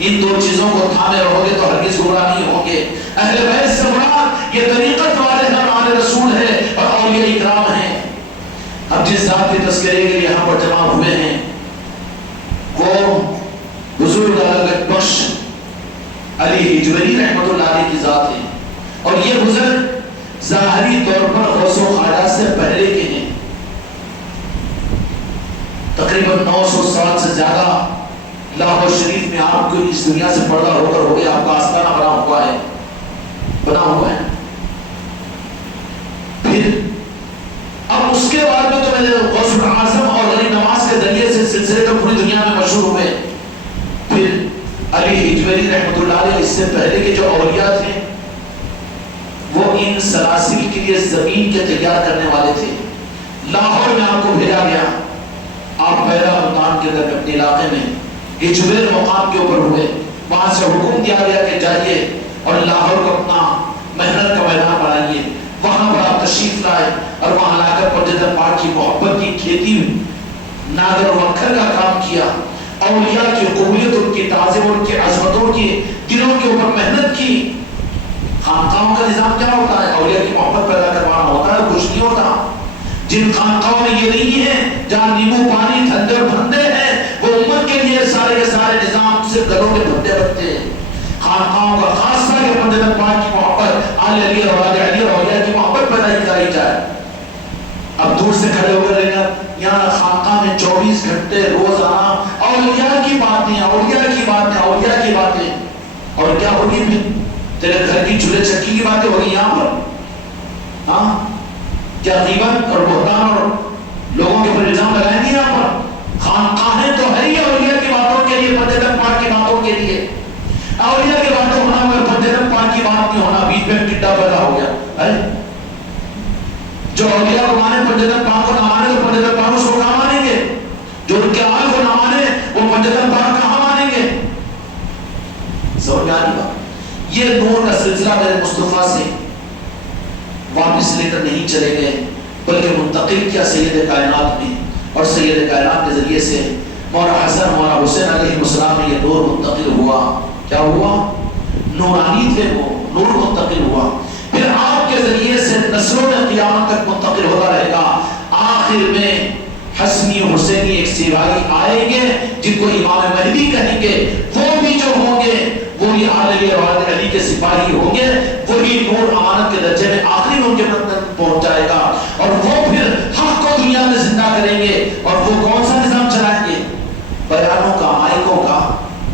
ان دو چیزوں کو تھامے رہو گے تو ہرگز گمراہ نہیں ہوں گے۔ اہل بیت سے مراد یہ طریقت والے ہیں، آل رسول ہے اور اولیاء اکرام ہیں۔ اب جس ذات کے تذکرے کے لیے یہاں پر جمع ہوئے ہیں وہ بزرگ علامت بخش علی ہجویری رحمۃ اللہ علیہ کی ذات ہے، اور یہ بزرگ ظاہری طور پر غوث و خواجہ سے پہلے کے ہیں، تقریباً 900 سال سے زیادہ لاہور شریف میں آپ کو اس دنیا سے پردہ ہو کر ہو گیا، آپ کا آستانہ بنا ہوا ہے۔ پھر اب اس کے بعد میں تو میں نے غوث اعظم اور غریب نواز کے ذریعے سے سلسلے تو پوری دنیا میں مشہور ہوئے۔ پھر علی ہجویری رحمۃ اللہ علیہ، اس سے پہلے کے جو اولیاء تھے وہ ان سلاسل کے لیے زمین کے تیار کرنے والے تھے۔ لاہور میں آپ کو بھیجا گیا، آپ پہلا مقام کے اندر اپنے علاقے میں ہجویر مقام کے اوپر ہوئے، وہاں سے حکم دیا گیا کہ جائیے اور لاہور کو اپنا محنت کا میدان بنائیے۔ وہاں پر آپ تشریف لائے اور وہاں لا کر پرجدر پاک کی محبت کی کھیتی ناگر وکھر کا کام کیا، اولیاء کی قبولیت، ان کی تعظیم، ان کی عظمتوں کی دلوں کے اوپر محنت کی. خانقاہوں کا نظام کیا ہوتا ہے؟ اولیاء کی محبت پیدا کروانا ہوتا ہے، کچھ نہیں ہوتا. جن خانقاہوں میں یہ نہیں ہے، جہاں نیمبو پانی ٹھنڈے اور بھندے ہیں، وہ امت کے لیے سارے کے سارے نظام صرف گلوں کے بھندے بنتے ہیں. خانقاہوں کا خاصہ کہ بندے پاک کی محبت، آل علی اور آل علی اور اولیاء کی محبت پیدا کرائی جائے. اب دور سے کھڑے ہو کر یہاں خانقاہ میں 24 گھنٹے روزانہ اولیاء کی باتیں، اولیاء کی باتیں، اولیاء کی باتیں. اور کیا ہوگی پھر؟ تیرے گھر کی چولہے چکی کی باتیں ہوگی یہاں پر. ہاں کیا غیبت اور بہتان اور لوگوں کے اوپر الزام لگائیں گے یہاں پر؟ خانقاہیں تو ہے ہی اولیاء کی باتوں کے لیے، پنجتن پاک کی باتوں کے لیے. اولیاء کی باتیں ہونا مگر پنجتن پاک کی بات نہیں ہونا، بیچ میں ٹڈا پیدا ہو گیا. جو اولیاء کو مانے پنجتن پاک کو نہ مانے تو پنجتن پاک اس کو کہاں مانیں گے؟ جو ان کے آل کو نہ مانے وہ پنجتن پاک کہاں مانیں گے؟ سمجھ آ رہی بات؟ یہ نور کا سلسلہ میرے مصطفیٰ سے واپس لے کر نہیں چلے گئے، بلکہ منتقل کیا سید کائنات میں، اور سید کائنات کے ذریعے سے مولا حسن مولا حسین علیہ السلام میں یہ نور منتقل ہوا. کیا ہوا؟ نورانی تھے وہ، نور منتقل ہوا. پھر آپ کے ذریعے سے نسلوں میں قیامت تک منتقل ہوتا رہے گا. آخر میں حسنی حسینی ایک سپاہی آئیں گے جن کو امام مہدی کہیں گے. وہ بھی جو ہوں گے وہ بھی آل علی اور علی کے سپاہی ہوں گے. وہی نور امانت کے درجے میں آخری میں ان کے تک پہنچ جائے گا، اور وہ پھر حق کو دنیا میں زندہ کریں گے. اور وہ کون سا نظام چلائیں گے؟ بیانوں کا، مائکوں کا،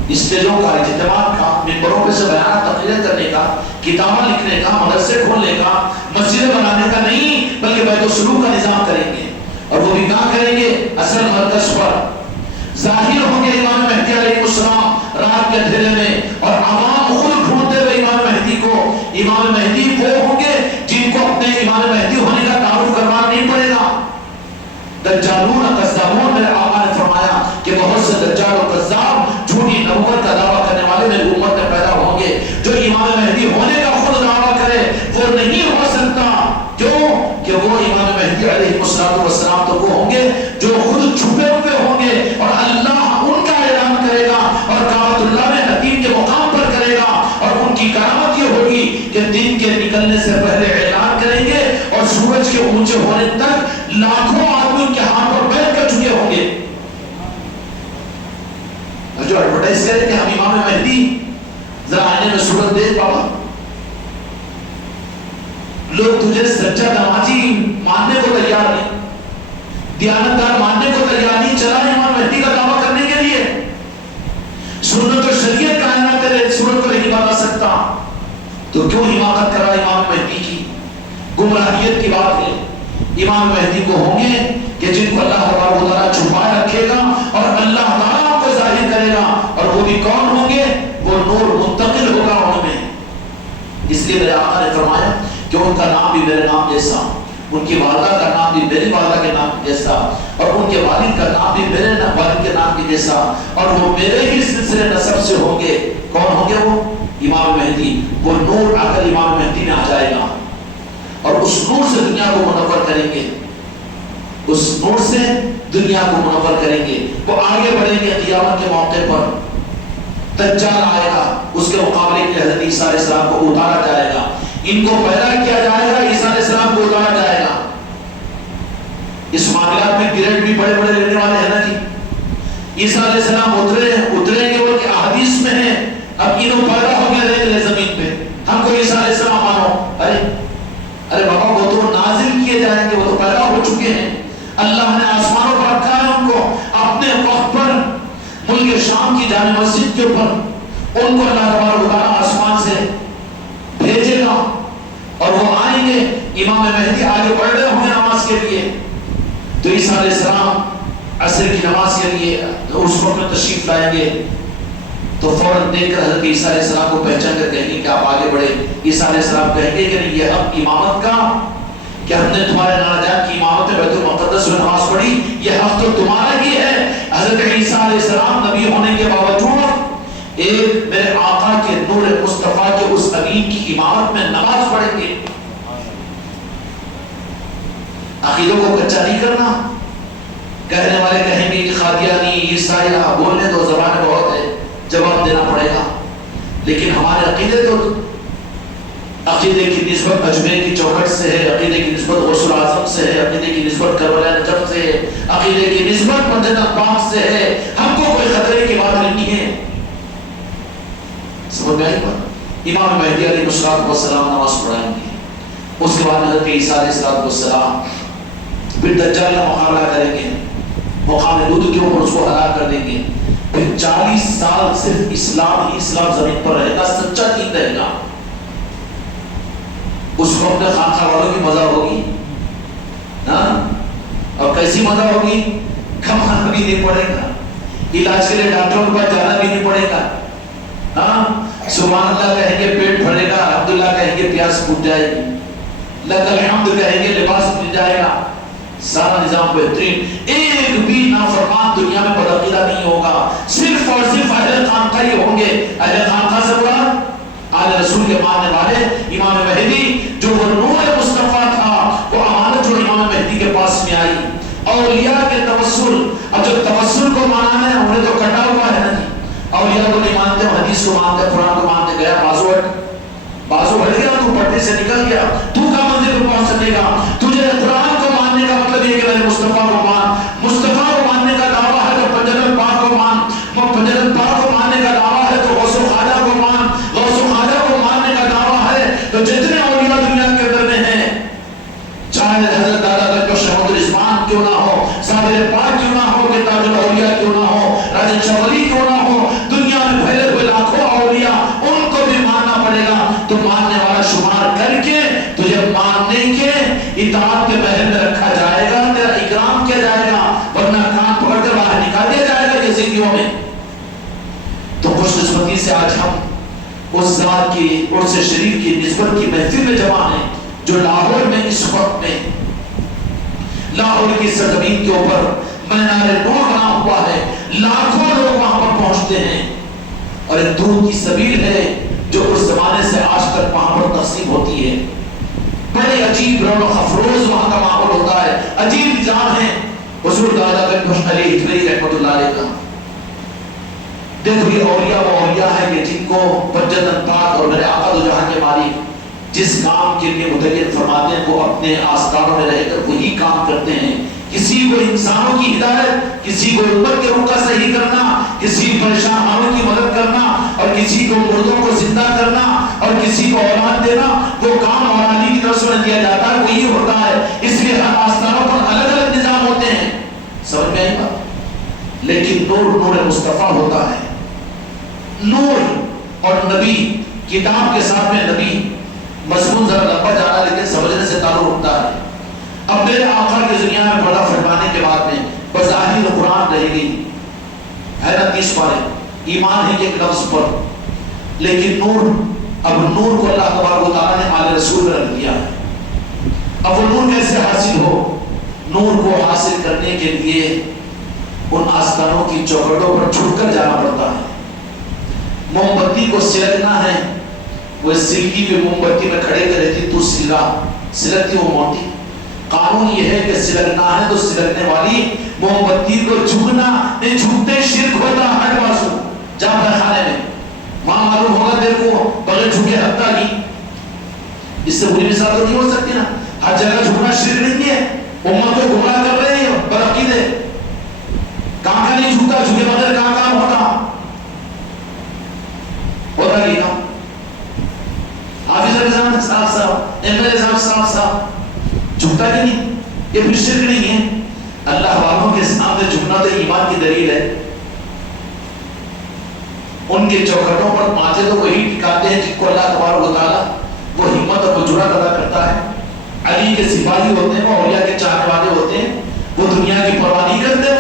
اسٹیجوں کا، اجتماعات کا، ممبروں پہ سے بیانات تقریر کرنے کا، کتابیں لکھنے کا، مدرسے کھولنے کا، مسجدیں بنانے کا نہیں، بلکہ بیت السلوک کا نظام کریں گے. اور وہ بھی کہاں کریں گے؟ اصل مرکز پر. ظاہر ہوں گے امام مہدی علیہ السلام رات کے اندھیرے میں، اور عوام خود ڈھونڈتے ہوئے امام مہدی کو. امام مہدی وہ ہوں گے جن کو اپنے امام مہدی ہونے کا تعارف کروانا نہیں پڑے گا. دجالون کذابون، میرے آقا نے فرمایا کہ بہت سے دجال و کذاب جھوٹی نبوت کا دعویٰ کرنے والے میری امت میں پیدا ہوں گے. جو امام مہدی ہونے کا خود دعویٰ کرے وہ نہیں ہو سکتا. کیوں؟ کہ وہ امام مہدی علیہ السلام تو وہ ہوں گے جو خود چھپے ہوئے ہوں گے، اور اللہ ان کا اعلان کرے گا اور کعبۃ اللہ میں حتیم کے مقام پر کرے گا. اور ان کی کرامت یہ ہوگی کہ دن کے نکلنے سے پہلے اعلان کریں گے، اور سورج کے اونچے ہونے تک لاکھوں آدمی ان کے ہاتھ پر بیٹھ کر چکے ہوں گے. جو ایڈورٹائز کریں کہ ہم امام مہدی، ذرا آئینے میں صورت دیکھ بابا. لوگ تجھے سچا نمازی ماننے کو تیار نہیں، دیانتدار ماننے کو تیار نہیں. چلا امام مہدی کا دعویٰ کرنے کے لیے. سنت و شریعت کائنات تیرے سورت کو نہیں بتا سکتا، تو کیوں حماقت کرا امام مہدی کی؟ گمراہیت کی بات ہے. امام مہدی کو ہوں گے کہ جن کو اللہ تبارک و تعالیٰ چھپائے رکھے گا، اور اللہ تعالیٰ کو ظاہر کرے گا. اور وہ بھی کون ہوں گے؟ وہ نور منتقل ہوگا ان میں. اس لیے میرے آقا نے فرمایا کہ ان کا نام بھی میرے نام جیسا، ان کی والدہ کا نام بھی میری والدہ کے نام جیسا، اور ان کے والد کا نام بھی میرے والد کے نام کے جیسا، اور وہ میرے ہی سلسلے نسب سے ہوں گے. کون ہوں گے وہ؟ امام مہدی. وہ نور آ کر امام مہدی میں آ جائے گا، اور اس نور سے دنیا کو منور کریں گے. اس نور سے دنیا کو منور کریں گے. وہ آگے بڑھیں گے. قیامت کے موقع پر دجال آئے گا، اس کے مقابلے کے حضرت عیسیٰ علیہ السلام کو اتارا جائے گا. ان کو پیدا کیا جائے گا، عیسیٰ علیہ السلام کو اتارا جائے گا. اس معاملات میں گریڈ بھی بڑے بڑے لینے والے ہیں نا جی. عیسیٰ علیہ السلام اتریں گے بلکہ احادیث میں ہیں اب انہوں پیدا ہو گئے رہے زمین پہ، ہم کو عیسیٰ علیہ السلام مانو. ارے بابا وہ تو نازل کیے جائیں گے، وہ تو پیدا ہو چکے ہیں. اللہ نے آسمانوں پر رکھا ہے ان کو. اپنے وقت پر ملک شام کی جامع مسجد کے اوپر ان کو اللہ تبارک و تعالیٰ آسمان سے بھیجے گا، اور وہ آئیں گے. امام مہدی آگے بڑھ رہے ہوں گے نماز کے لیے، تو عیسیٰ علیہ السلام عصر کی نماز کے لیے اس وقت میں تشریف لائیں گے. تو فوراً دیکھ کر حضرت عیسیٰ علیہ السلام کو پہچان کر کہیں گے کہ آپ آگے بڑھے. عیسیٰ علیہ السلام کہیں گے کہ نہیں، یہ حق امامت کا، کہ ہم نے تمہارے نانا جان کی امامت بیت المقدس میں نماز پڑھی، یہ حق تو تمہارا ہی ہے. حضرت عیسیٰ علیہ السلام نبی ہونے کے باوجود ایک میرے آقا کے نور مصطفیٰ کے اس امین کی امامت میں نماز پڑھیں گے. عقیدوں کو کچا نہیں کرنا. کہنے والے کہیں گے کہ قادیانی، عیسائی بولنے تو زبانیں بہت ہے، جواب دینا پڑے گا، لیکن ہمارے عقیدے تو عقیدے کی نسبت اجمیر کی چوکھٹ سے ہے، عقیدے کی نسبت غوث الاعظم سے ہے، عقیدے کی نسبت کربلا نجف سے ہے، عقیدے کی نسبت مسجد پاک سے ہے. ہم کو کوئی خطرے کی بات نہیں ہے. سمجھ میں آئی بات؟ امام مہدی علیہ السلام نماز پڑھائیں گے، اس کے بعد حضرت عیسیٰ علیہ السلام پھر دجال کا مقابلہ کریں گے، مقام دودھ کے اوپر اس کو ہلاک کر دیں گے، پھر 40 سال صرف اسلام ہی اسلام زمین پر رہے گا، سچا دین رہے گا. اس وقت خانقاہ والوں کی مزہ ہوگی، اور کیسی مزہ ہوگی؟ کھانا بھی نہیں پڑے گا، علاج کے لیے ڈاکٹروں کے پاس جانا بھی نہیں پڑے گا. سبحان اللہ کہیں گے پیٹ بھرے گا، الحمدللہ کہیں گے پیاس بجھ جائے گی، لک الحمد کہیں گے لباس مل جائے گا، سارا نظام بہترین. ایک بھی نافرمان دنیا میں بدعقیدہ نہیں ہوگا، صرف اور صرف اہل خانقاہ ہی ہوں گے. اہل خانقاہ سے مراد آل رسول کے ماننے والے. امام مہدی جو وہ نور مصطفیٰ تھا، وہ امانت جو امام مہدی کے پاس میں آئی. اولیاء کے توسل، اب جو توسل کو مانا ہے انہیں تو کٹا ہوا ہے نا جی. اولیاء کو نہیں مانتے، حدیث کو مانتے، قرآن کو مانتے. گیا بازو ہٹ گیا، تو پٹے سے نکل گیا، تو کا منزل پر پہنچ سکے گا. تجھے قرآن کو ماننے کا مطلب یہ کہ میرے مصطفیٰ کو مان. مصطفیٰ کو ماننے کا دعویٰ ہے تو پنجرت پاک کو مان، پنجرت پاک کو ماننے کا دعویٰ ہے تو غوث و خواجہ کو مان، غوث و خواجہ کو ماننے کا دعویٰ ہے تو جتنے اولیاء دنیا کے اندر میں ہیں، چاہے حضرت دادا گنج شہید الرضوان کیوں نہ ہو، صابر پاک کیوں نہ ہو، کہ تاج الاولیاء کیوں نہ ہو، راجن شاہ ولی کیوں نہ ہو، دنیا میں پھیلے ہوئے لاکھوں اولیاء، ان کو بھی ماننا پڑے گا. تو ماننے والا شمار کر کے تجھے ماننے کے اطاعت کے محل میں رکھا جائے گا، تیرا اکرام کیا جائے گا، ورنہ کان پکڑ کر باہر نکال دیا جائے گا یہ زندگیوں میں. تو خوش قسمتی سے آج ہم اس ذات کی عرس شریف کی نسبت کی محفل میں جمع ہیں، جو لاہور میں اس وقت میں لاہور کی سرزمین کے اوپر مینار نور بنا ہوا ہے. لاکھوں لوگ وہاں پر پہنچتے ہیں، اور ایک دور کی سبیل ہے جو اس زمانے سے آج تک وہاں پر تقسیم ہوتی ہے. بڑے عجیب رونق افروز وہاں کا ماحول ہوتا ہے، عجیب نظام ہے. حضور دادا گنج علی ہجویری رحمۃ اللہ علیہ کا دیکھو، یہ اولیاء وہ اولیاء ہیں کہ جن کو بجت پاک اور میرے آقا دو جہاں کے مالک جس کام کے لیے متعین فرماتے ہیں وہ اپنے آستانوں میں رہ کر وہی کام کرتے ہیں. کسی کو انسانوں کی ہدایت، کسی کو امت کے روح کا صحیح کرنا، کسی پریشان حالوں کی مدد کرنا، اور کسی کو مردوں کو زندہ کرنا، اور کسی کو اولاد دینا، وہ کام مولانا کی طرف سے دیا جاتا ہے، وہی ہوتا ہے. اس لیے ہر آستانوں پر الگ الگ نظام ہوتے ہیں. سمجھ میں آئی بات؟ لیکن نور مصطفیٰ ہوتا ہے. نور اور نبی، کتاب کے ساتھ میں نبی، مضمون ذرا لمبا جا رہا ہے لیکن سمجھنے سے تعلق رکھتا ہے. اب میرے آقا کی دنیا میں پردہ فرمانے کے بعد میں بظاہر قرآن رہ گئی ہے نا 30 پارے، ایمان ہے کہ ایک لفظ پر، لیکن نور، اب نور کو اللہ تبارک و تعالیٰ نے آل رسول میں رکھ دیا ہے. اب وہ نور کیسے حاصل ہو؟ نور کو حاصل کرنے کے لیے ان آستانوں کی چوکھٹوں پر چھپ کر جانا پڑتا ہے. موم بتی کو سلگنا ہے، وہ سلگی پہ موم بتی میں کھڑے کر رہتی تو سلگتی وہ موتی. قانون یہ ہے کہ سلگنا ہے تو سلگنے والی موم بتی کو جھکنا نہیں، جھکتے شرک ہوتا ہے. بازو جا خانے میں وہاں معلوم ہوگا تیرے کو بغیر جھکے ہفتہ کی. اس سے بری مثال تو نہیں ہو سکتی نا. ہر جگہ جھکنا شرک نہیں ہے، امت کو گمراہ کر رہے ہیں برعقیدے. کہاں کا نہیں جھکتا، جھکے بغیر کہاں کام ہوتا نہیں نا. حافظ نظام صاحب ایم ایل اے صاحب جھکتا کہ نہیں؟ یہ پھر شرک نہیں ہے. اللہ والوں کے سامنے جھکنا تو ایمان کی دلیل ہے. ان کے چوکھٹوں پر ماتھے تو وہی ٹکاتے ہیں جن کو اللہ تبارک و تعالیٰ وہ ہمت اور جرأت ادا کرتا ہے. علی کے سپاہی ہوتے ہیں، وہ اولیاء کے چاہنے والے ہوتے ہیں، وہ دنیا کی پرواہ نہیں کرتے.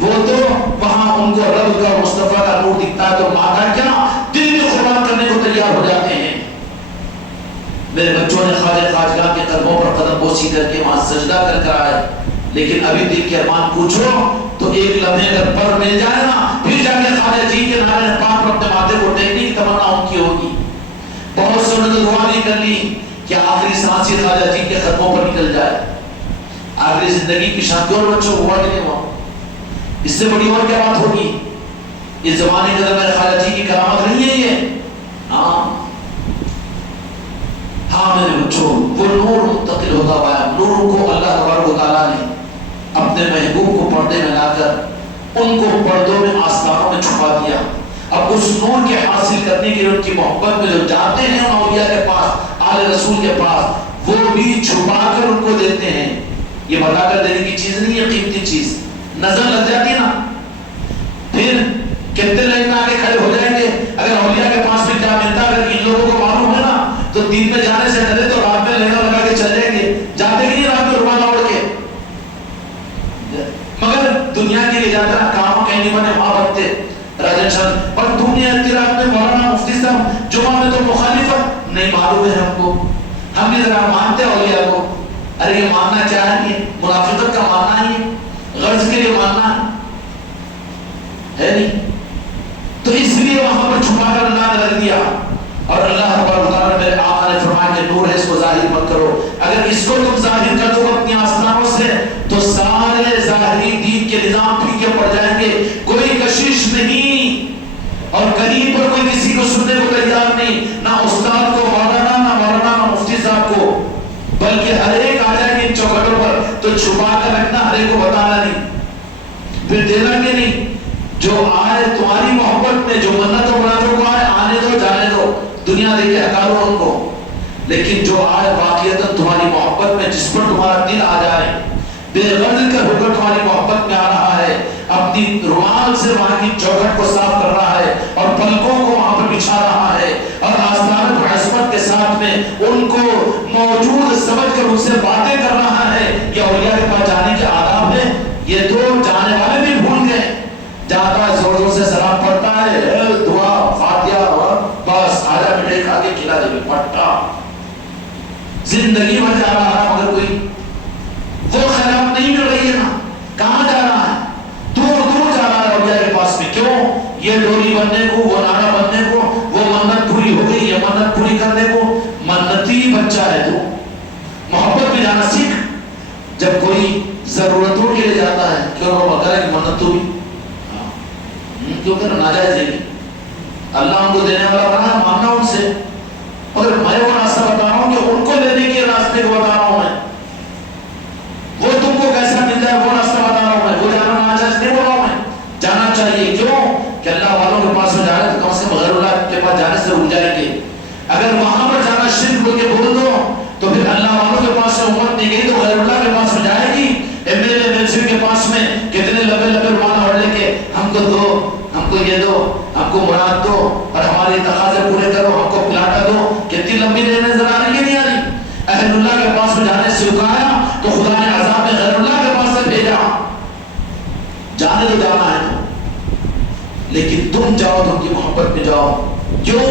وہ تو وہاں ان کو رب کا مصطفیٰ کا نور دکھتا ہے تو ماتا کیا دل میں قربان کرنے کو تیار ہو جاتے ہیں. میرے بچوں نے خواجہ خواجگاہ کے قدموں پر قدم بوسی کر کے وہاں سجدہ کر کر آئے، لیکن ابھی دل کے ارمان پوچھو تو ایک لمحے اگر پر مل جائے نا، پھر جا کے خواجہ جی کے نعرے پاک پر اپنے ماتھے کو ٹیکنے کی تمنا ان کی ہوگی. بہت سے نے تو دعا نہیں کر لی کہ آخری سانس ہی خواجہ جی کے قدموں پر نکل جائے. آخری زندگی کی شادی اور بچوں ہوا کہ نہیں ہوا؟ اس سے بڑی اور کیا بات ہوگی؟ اس زمانے کے اندر میرے خالد جی کی کرامت نہیں ہے یہ؟ ہاں میرے بچوں، وہ نور منتقل ہوتا ہوا ہے، نور کو اللہ تبارک و تعالیٰ نے اپنے محبوب کو پردے میں لا کر ان کو پردوں میں آستانوں میں چھپا دیا۔ اب اس نور کے حاصل کرنے کے لیے ان کی محبت میں جو جاتے ہیں ان اولیاء کے پاس، آل رسول کے پاس، وہ بھی چھپا کر ان کو دیتے ہیں۔ یہ بتا کر دینے کی چیز نہیں ہے، قیمتی چیز نظر لگ جاتی ہے نا، پھر کتنے لائن میں آگے کھڑے ہو جائیں گے۔ اگر اولیاء کے پاس بھی کیا ملتا، اگر ان لوگوں کو معلوم ہے نا تو دن میں جانے سے ڈرے تو رات میں لہنگا لگا کے چل جائیں گے، جاتے کہ نہیں رات میں رومال اوڑھ کے؟ مگر دنیا کے لیے جاتا نا، کام کہیں نہیں بنے وہاں بنتے راجن شاہ، پر دنیا کی رات میں مولانا مفتی صاحب جمعہ میں تو مخالفت نہیں معلوم ہے ہم کو، ہم بھی ذرا مانتے ہیں اولیاء کو۔ ارے یہ ماننا کیا ہے؟ یہ منافقت کا ماننا ہی ہے، غرض کے لیے ماننا ہے نہیں۔ تو اس لیے وہاں پر چھپا کر اللہ نے رکھ دیا، اور اللہ تبارک و تعالیٰ نے میرے آقا نے فرمایا کہ نور ہے، اس کو ظاہر مت کرو۔ اگر اس کو تم ظاہر کر دو اپنی آستانوں سے تو سارے ظاہری دین کے نظام پھیکے پڑ جائیں گے، کوئی کشش نہیں، اور کہیں پر کوئی کسی کو سننے کو تیار نہیں، نہ استاد کو مولانا، نہ مولانا، نہ مفتی صاحب کو، بلکہ ہر ایک آ جائے گا ان چوکھٹوں پر تو چھپا کر رکھنا، ہر ایک کو بتانا نہیں، پھر دینا کہ نہیں۔ جو آئے تمہاری محبت میں، جو منت و مناتوں کو آئے، آنے دو جانے دو، دنیا دیکھے ہکارو ان کو، لیکن جو آئے واقعیتاً تمہاری محبت میں، جس پر تمہارا دل آ جائے، بے غرض کر ہو کر تمہاری محبت میں آ رہا ہے، اپنی رومال سے وہاں کی چوکھٹ کو صاف کر رہا ہے اور پلکوں کو وہاں پر بچھا رہا ہے، اور آستان پر عظمت کے ساتھ میں ان کو موجود سمجھ کر ان سے باتیں کر رہا ہے، یہ اولیاء کے پاس جانے کے آداب ہے۔ یہ تو جانے والے بھی بھول گئے، جاتا ہے زور زور سے سلام پڑھتا ہے، دعا فاتحہ، بس آجا مٹھائی کھا کے کھلا دے پٹا، زندگی بھر جا رہا ہے مگر کوئی وہ خیرات نہیں مل رہی ہے نا، کہاں جا رہا ہے؟ دور دور جا رہا ہے اولیاء کے پاس میں۔ کیوں؟ یہ ڈوری بننے کو، وہ نانا بننے کو، وہ منت پوری ہو گئی، یہ منت پوری کرنے کو۔ منتی بچہ ہے تو محبت میں جانا سیکھ۔ جب کوئی ضرورتوں کے لیے جاتا ہے، کیوں وہ بتا ہے کہ منت تو بھی کیوں کہ ناجائز ہے، اللہ ان کو دینے والا بنا ہے، ماننا ان سے، مگر میں وہ راستہ بتا رہا ہوں کہ ان کو لینے کے راستے کو بتا رہا ہوں میں، وہ تم کو کیسا مل جائے وہ راستہ بتا رہا ہوں میں، وہ جانا ناجائز نہیں بول رہا ہوں میں، جانا چاہیے۔ کیوں کہ اللہ والوں کے پاس میں جا رہے تو کم سے کم غیر اللہ کے پاس جانے سے رک جائیں گے۔ اگر وہاں پر جانا شرک بول کے بول دو تو پھر اللہ والوں کے پاس میں امت نہیں گئی تو غیر اللہ کے پاس میں جائے گی۔ ایم ایل اے منصب کے پاس میں کتنے لمبے لمبے رومال اوڑھ لے کے ہم کو دو، ہم کو یہ دو، ہم کو مراد دو اور ہمارے تقاضے پورے کرو، ہم کو پلاٹا دو، کتنی لمبی لینیں نظر آ رہی ہے نہیں آ رہی؟ اہل اللہ کے پاس میں جانے سے رکایا تو خدا نے عذاب میں غیر اللہ کے پاس سے بھیجا۔ جانے تو جانا ہے لیکن تم جاؤ تو ان کی محبت میں جاؤ۔ کیوں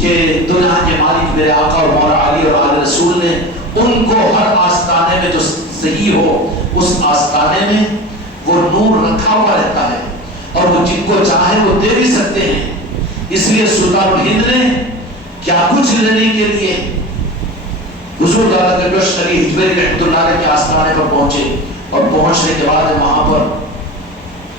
کہ دنیا کے مالک میرے آقا اور مولا علی اور آل رسول نے ان کو ہر آستانے میں جو صحیح ہو اس آستانے میں وہ نور رکھا ہوا رہتا ہے، اور وہ جن کو چاہے وہ دے بھی سکتے ہیں۔ اس لیے سلطان الہند نے کیا کچھ لینے کے لیے حضور دادا گنجوش علی ہجویری رحمۃ اللہ علیہ کے آستانے پر پہنچے، اور پہنچنے کے بعد وہاں پر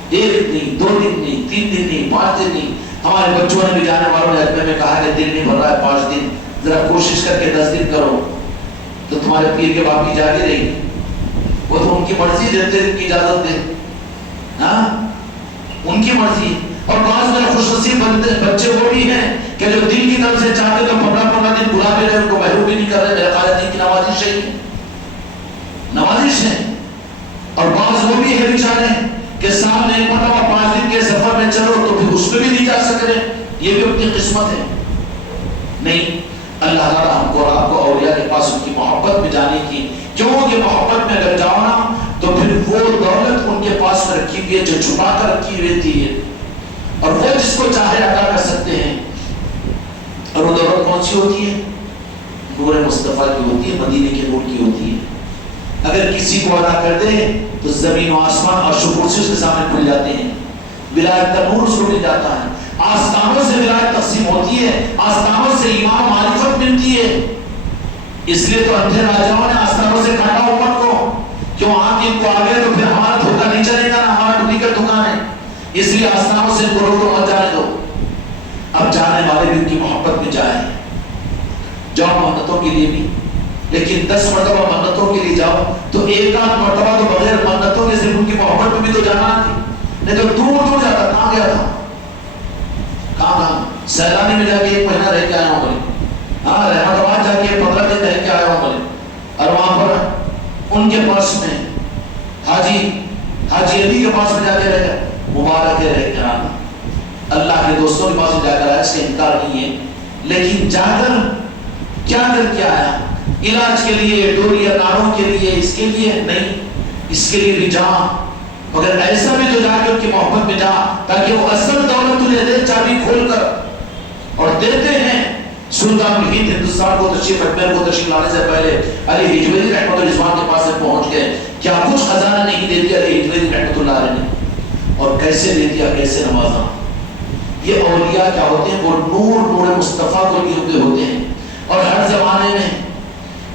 ایک نہیں، 2 دن نہیں، 3 دن نہیں، 5 دن نہیں، ہمارے بچوں نے بھی جانے والوں نے اجمے میں کہا کہ دل نہیں بھر رہا ہے 5 دن، ذرا کوشش کر کے 10 دن کرو تو تمہارے پیر کے باپ کی جاگی رہے گی، وہ تو ان کی مرضی دیتے ان کی اجازت دے، ہاں ان کی مرضی۔ اور بعض میں خوش نصیب بچے وہ بھی ہیں کہ جو دل کی طرف سے چاہتے تو 15 دن بلا بھی رہے، ان کو محروم بھی نہیں کر رہے، میرے خالد دین کی نوازش ہے، نوازش ہے۔ اور بعض وہ بھی ہے بیچارے کہ سال میں ایک مرتبہ 5 دن کے سفر میں چلو تو پھر اس میں بھی نہیں جا سک رہے، یہ بھی اپنی قسمت ہے۔ نہیں، اللہ تعالیٰ ہم کو اور آپ کو اولیاء کے پاس ان کی محبت میں جانے کی، کیوں کہ محبت میں اگر جاؤ نا تو پھر وہ دولت ان کے پاس میں رکھی ہوئی ہے جو چھپا کر رکھی رہتی ہے، اور وہ جس کو چاہے عطا کر سکتے ہیں۔ اور وہ دولت کون سی ہوتی ہے؟ نور مصطفیٰ کی ہوتی ہے، مدینے کے نور کی ہوتی ہے۔ اگر کسی کو عطا کر دے تو زمین و آسمان اور شکر سے اس کے سامنے کھل جاتے ہیں، ولایت کا نور اس کو مل جاتا ہے، آستانوں سے ولایت تقسیم ہوتی ہے، آستانوں سے ایمان و معرفت ملتی ہے۔ اس لیے تو اندھے راجاؤں نے آستانوں سے کاٹا امت کو، کیوں آنکھ ان کو آگے تو پھر ہمارا دھوکہ نہیں چلے گا نا، ہمارا ڈپلیکیٹ دھوکہ اس لیے آستانوں سے ان کو روک دو، مت جانے دو۔ اب جانے والے بھی ان کی محبت میں جائیں، جاؤ منتوں کے لیے بھی، لیکن 10 مرتبہ منتوں کے لیے جاؤ تو ایک آدھ مرتبہ تو بغیر منتوں کے صرف ان کی محبت میں بھی تو جانا تھی، نہیں تو دور دور جاتا۔ کہاں گیا تھا؟ کہاں سیلانی میں جا کے 1 مہینہ رہ کے آیا ہوں بولے، ہاں رحمت آباد جا کے 15 دن رہ کے آیا ہوں بولے، اور وہاں پر ان کے پاس میں حاجی علی کے پاس میں جا کے رہ مبارک رہ کے آنا، اللہ کے دوستوں کے پاس میں جا کر آیا، اس کا انکار نہیں ہے، لیکن جا کر کیا کر کے آیا؟ علاج کے لیے، ڈوریا ناروں کے لیے، اس کے لیے نہیں، اس کے لیے بھی جا، مگر ایسا بھی تو جا کے ان کی محبت میں جا تاکہ وہ اصل دولت تجھے دے، چابی کھول کر، اور دیتے ہیں۔ سلطان الہند ہندوستان کو تشریف اجمیر کو تشریف لانے سے پہلے علی حجویری رحمۃ اللہ رضوان کے پاس سے پہنچ گئے، کیا کچھ خزانہ نہیں دے دیا علی حجویری رحمۃ اللہ علیہ نے، اور کیسے دے دیا، کیسے نوازا۔ یہ اولیاء کیا ہوتے ہیں؟ وہ نور مصطفیٰ کو لیے ہوئے ہوتے ہیں، اور ہر زمانے میں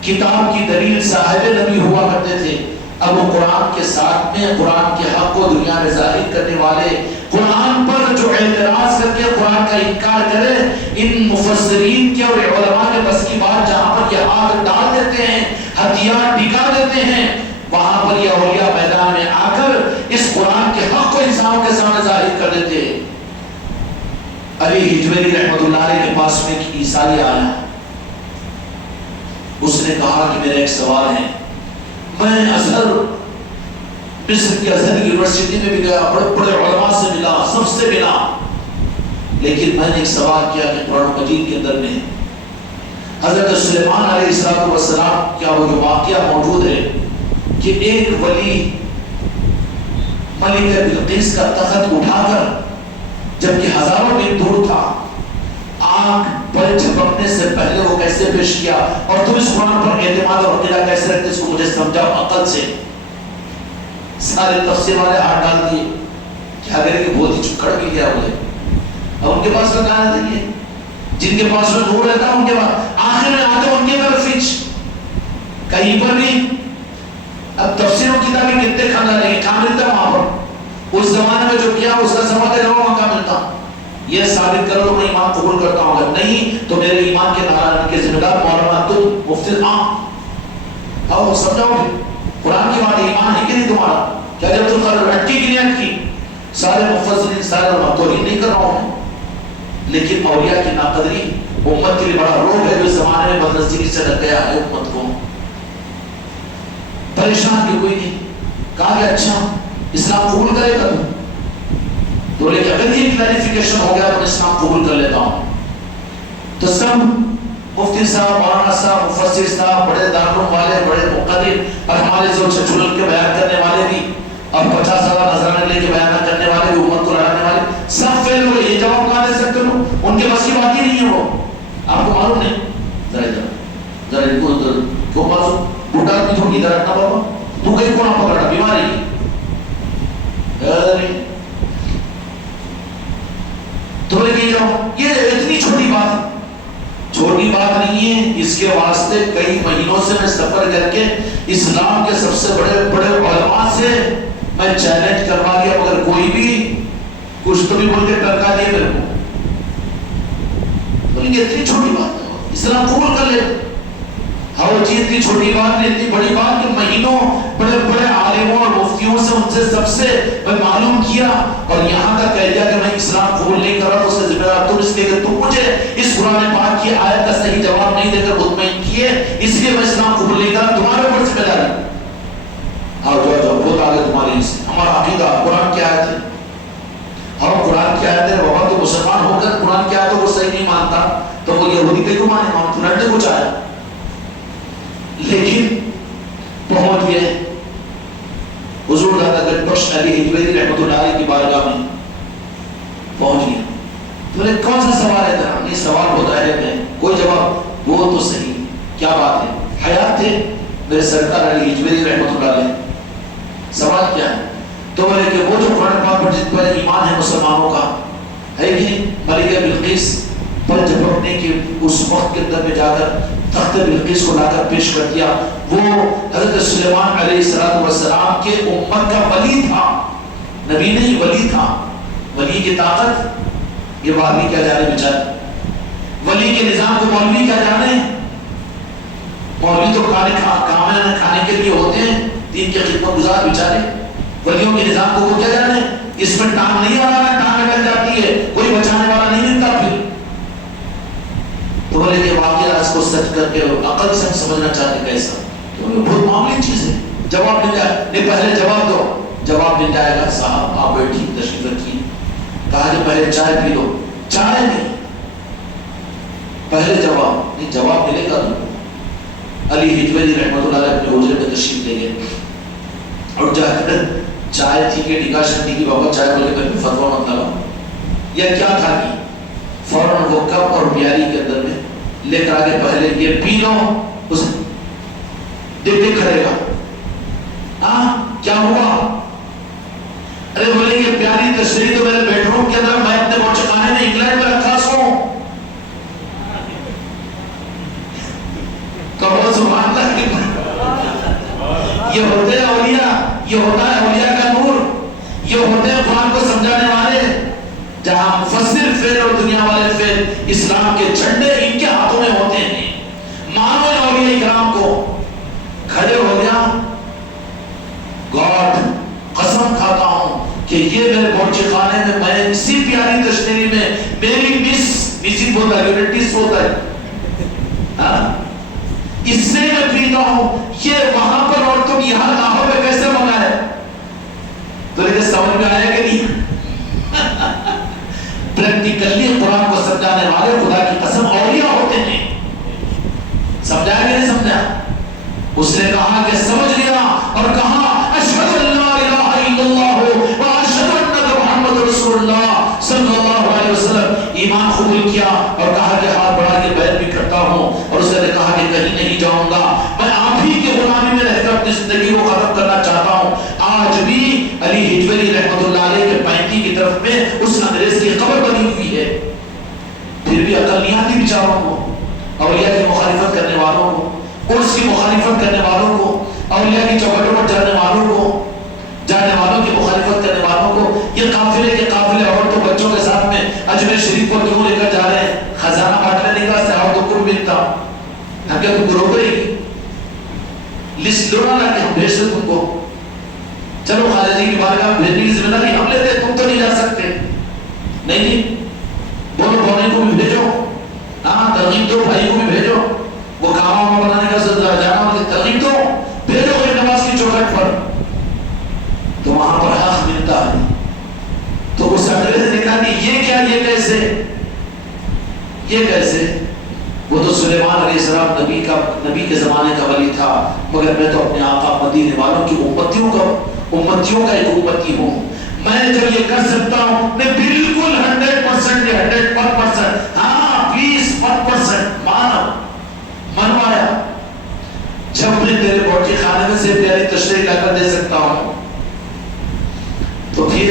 کتاب کی دلیل صاحب نبی ہوا کرتے تھے۔ اب وہ قرآن کے ساتھ میں قرآن کے حق کو دنیا میں ظاہر کرنے والے، قرآن پر جو اعتراض کر کے قرآن کا انکار کرے، ان مفسرین کے اور علماء کے بس کی بات جہاں پر یہ ہاتھ ڈال دیتے ہیں، ہتھیار ٹکا دیتے ہیں، وہاں پر یہ اولیاء میدان میں آ کر اس قرآن کے حق کو انسانوں کے سامنے ظاہر کر دیتے ہیں۔ علی حجویری رحمۃ اللہ علیہ کے پاس میں ایک عیسائی آیا، اس نے کہا کہ میرا ایک سوال ہے، میں ازہر مصر کی ازہر یونیورسٹی میں بھی گیا، بڑے بڑے علماء سے ملا، سب سے ملا، لیکن میں نے ایک سوال کیا کہ قرآن مجید کے اندر میں حضرت سلیمان علیہ السلام کیا وہ جو واقعہ موجود ہے کہ ایک ولی ملکہ بلقیس کا تخت اٹھا کر، جبکہ ہزاروں میل دور تھا، آنکھ پر جھپکنے سے پہلے وہ کیسے پیش کیا، اور تم اس قرآن پر اعتماد اور عقیدہ کیسے رکھتے، اس کو مجھے سمجھاؤ عقل سے۔ سارے تفسیر والے ہاتھ ڈال دیے، کیا کریں کہ بہت ہی چکڑ بھی گیا مجھے، اب ان کے پاس میں کہاں دیں گے، جن کے پاس میں نور رہتا ان کے پاس، آخر میں آتے ان کی طرف فچ کہیں پر بھی۔ اب تفسیروں کتابیں کتنے کھانا لیں گے، کہاں ملتا وہاں پر، اس زمانے میں جو کیا اس کا سمجھ رہا وہاں کہاں ملتا، یہ ثابت کرو تو میں ایمان قبول کرتا ہوں، اگر نہیں تو میرے ایمان کے ناران کے ذمہ دار مولانا تم مفتی آؤ سمجھاؤ گے قرآن کی بات، ایمان ہے کہ نہیں تمہارا، کیا جب تم رٹی کی نیت کی، سارے مفسرین سارے علماء توہین نہیں کر رہا ہوں میں، لیکن اولیاء کی ناقدری امت کے لیے بڑا روگ ہے جو اس زمانے میں بدنصیبی سے لگ گیا ہے امت کو۔ پریشان بھی کوئی نہیں، کہا کہ اچھا اسلام قبول کرے گا تم، تو لیکن اگر یہ کلیریفیکیشن ہو گیا تو اسلام قبول کر لیتا ہوں۔ تو سب مفتی صاحب، مولانا صاحب، مفسر صاحب، بڑے دارالعلوم والے، بڑے مقدر، اور ہمارے جو چچل کے بیان کرنے والے بھی، اور 50,000 نذرانے لے کے بیان کرنے والے بھی، امت کو لڑانے والے، سب فیل ہوئے۔ یہ جواب کہاں دے سکتے ہو؟ ان کے بس کی بات ہی نہیں ہے، وہ آپ کو معلوم نہیں۔ ذرا ان کو کیوں معلوم، بوٹا بھی تھوڑی ادھر رکھنا بابا، تو کہیں کون پکڑا بیماری تو لے کے جاؤ، یہ اتنی چھوٹی بات ہے، چھوٹی بات نہیں ہے، اس کے واسطے کئی مہینوں سے میں سفر کر کے اسلام کے سب سے بڑے بڑے علماء سے میں چیلنج کروا دیا، مگر کوئی بھی کچھ تو بھی بول کے ٹرکا دیا میرے کو، بولیں گے اتنی چھوٹی بات ہے، اسلام قبول کر لے۔ ہاں جی اتنی چھوٹی بات نہیں، اتنی بڑی بات کہ مہینوں بڑے بڑے عالموں اور مفتیوں سے ان سے سب سے میں معلوم کیا، اور یہاں تک کہہ دیا کہ میں اسلام قبول نہیں کر رہا، تو اس کے ذمہ دار تم اس لیے کہ تم مجھے اس قرآن پاک کی آیت کا صحیح جواب نہیں دے کر مطمئن کیے، اس لیے میں اسلام قبول نہیں کر رہا، تمہارے اوپر ذمہ داری۔ ہاں جو بہت آگے تمہاری سے ہمارا عقیدہ قرآن کی آیت ہے، ہم قرآن کی آیت ہے، بابا تو مسلمان ہو کر قرآن کی آیتوں کو صحیح نہیں مانتا تو وہ یہودی کہیں کو مانے، ہم لڑنے کو چاہے، لیکن پہنچ گئے حضور دادا گنج بخش علی حجویری رحمۃ اللہ علیہ کی بارگاہ میں پہنچ گیا، تو نے کون سا سوال ہے تھا؟ نہیں سوال بہت اہم ہے، کوئی جواب وہ تو صحیح، کیا بات ہے، حیات تھے میرے سرکار علی حجویری رحمۃ اللہ علیہ، سوال کیا ہے؟ تو بولے کہ وہ جو قرآن پاک پر جس پر ایمان ہے مسلمانوں کا ہے کہ ملکہ بلقیس پر جھپکنے کے اس وقت کے اندر میں جا کر تخت بلقیس کو لا کر پیش کر دیا، وہ حضرت سلیمان علیہ السلام کے امت کا ولی تھا، نبی نہیں ولی تھا، ولی کی طاقت یہ مولوی کیا جانے بیچارے، ولی کے نظام کو مولوی کیا جانے، مولوی تو کھانے کے لیے ہوتے ہیں، دین کے خدمت گزار بیچارے، ولیوں کے نظام کو وہ کیا جانے، اس میں ٹانگ نہیں آ رہا ہے، ٹانگ نکل جاتی ہے، کوئی بچانے والا نہیں ملتا پھر۔ تو بولے کہ واقعہ کو سچ کر کے عقل سے سمجھنا چاہتے کیسا، تو بہت معمولی چیز ہے، جواب مل جائے، نہیں پہلے جواب دو، جواب مل جائے گا، صاحب آپ بیٹھی تشریف رکھیے، کہا کہ پہلے چائے پی لو، چائے نہیں، پہلے جواب نہیں، جواب ملے گا تو علی حجویری رحمۃ اللہ علیہ اپنے حجرے میں تشریف لے گئے اور جا کر چائے تھی کہ ڈکاشن تھی کہ بابا چائے بولے میں فتوا مت لگا یا کیا تھا کہ فوراً وہ کپ اور پیالی کے اندر میں لے کر آگے پہلے یہ پی لو، اسے دیکھ کرے گا، ہاں کیا ہوا، ارے بولے یہ پیاری تشریح تو میرے بیڈ روم کے اندر میں اپنے موچکانے میں انگلینڈ میں رکھا سو، کہو سبحان اللہ کی، یہ ہوتے ہیں اولیاء، یہ ہوتا ہے اولیاء کا نور، یہ ہوتے ہیں قرآن کو سمجھانے والے، جہاں مفسر فعل اور دنیا والے فعل، اسلام کے جھنڈے ان کے ہاتھوں میں ہوتے ہیں، مانو ان اولیاء اکرام کو، کھڑے ہو گیا، گاڈ قسم کھاتا ہوں کہ یہ میرے بورچے خانے میں میں اسی پیاری تشریح میں میری مسی بولتا ہے، یونٹیس بولتا ہے، اس سے میں پیتا ہوں، یہ وہاں پر اور تم یہاں لاہور میں کیسے منگا ہے، تو لیکن سمجھ میں آیا کہ نہیں، پریکٹیکلی قرآن کو سمجھانے والے خدا کی قسم اولیاء ہوتے ہیں، سمجھا کہ نہیں سمجھا، اس نے کہا کہ سمجھ لیا اور کہا اشہد ان لا الہ الا اللہ و اشہد ان محمد رسول اللہ صلی اللہ علیہ وسلم، ایمان قبول کیا اور کہا کہ ہاتھ بڑھا کے بیعت بھی کرتا ہوں، اور اس نے کہا کہ کہیں نہیں جاؤں گا، میں آپ ہی کے غلامی میں رہ کر اپنی زندگی کو ختم کرنا چاہتا ہوں۔ آج بھی علی حجویری رحمۃ اللہ علیہ کے پینتی کی طرف میں اس انگریز کی قبر بنی ہوئی ہے، پھر بھی عقل نہیں آتی بیچاروں کو، اولیاء کی مخالفت کرنے والوں کو، قرص کی مخالفت کرنے والوں کو، اولیاء کی چوکھٹوں پر جانے والوں کو، جانے والوں کی مخالفت کرنے والوں کو، یہ قافلے کے قافلے عورتوں بچوں کے ساتھ میں اجمیر شریف کو کیوں لے کر جا رہے ہیں، خزانہ بانٹنے نہیں کا صحابہ کو کیوں ملتا، ہم کیا تم کو روک رہی گی، لسٹ لونا لا کہ ہم بھیج دیں تم کو، چلو خواجہ جی کی بارگاہ میں بھیجنے کی ذمہ داری ہم لیتے ہیں، تم تو نہیں جا سکتے، نہیں جی بولو بونے کو بھی بھیجو، ہاں ترغیب دو، بھائی کو بھی بھیجو، وہ کام بنانے کا سلسلہ جانا ہوگا، ترغیب دو، بھیجو کوئی نماز کی چوکھٹ پر، تو وہاں پر حق ملتا ہے۔ تو اس انگریز نے کہا کہ یہ کیا، یہ کیسے، یہ کیسے، وہ تو سلیمان علیہ السلام نبی کے زمانے کا ولی تھا، مگر میں تو اپنے آقا مدینے والوں کی امتیوں کا ایک امتی ہوں، میں جب یہ کر سکتا ہوں، میں بالکل 100% 100% ہاں پلیز 1% منوایا، جب میں تیرے بورچے خانے میں سے پیاری تشریح لا کر دے سکتا ہوں، تو پھر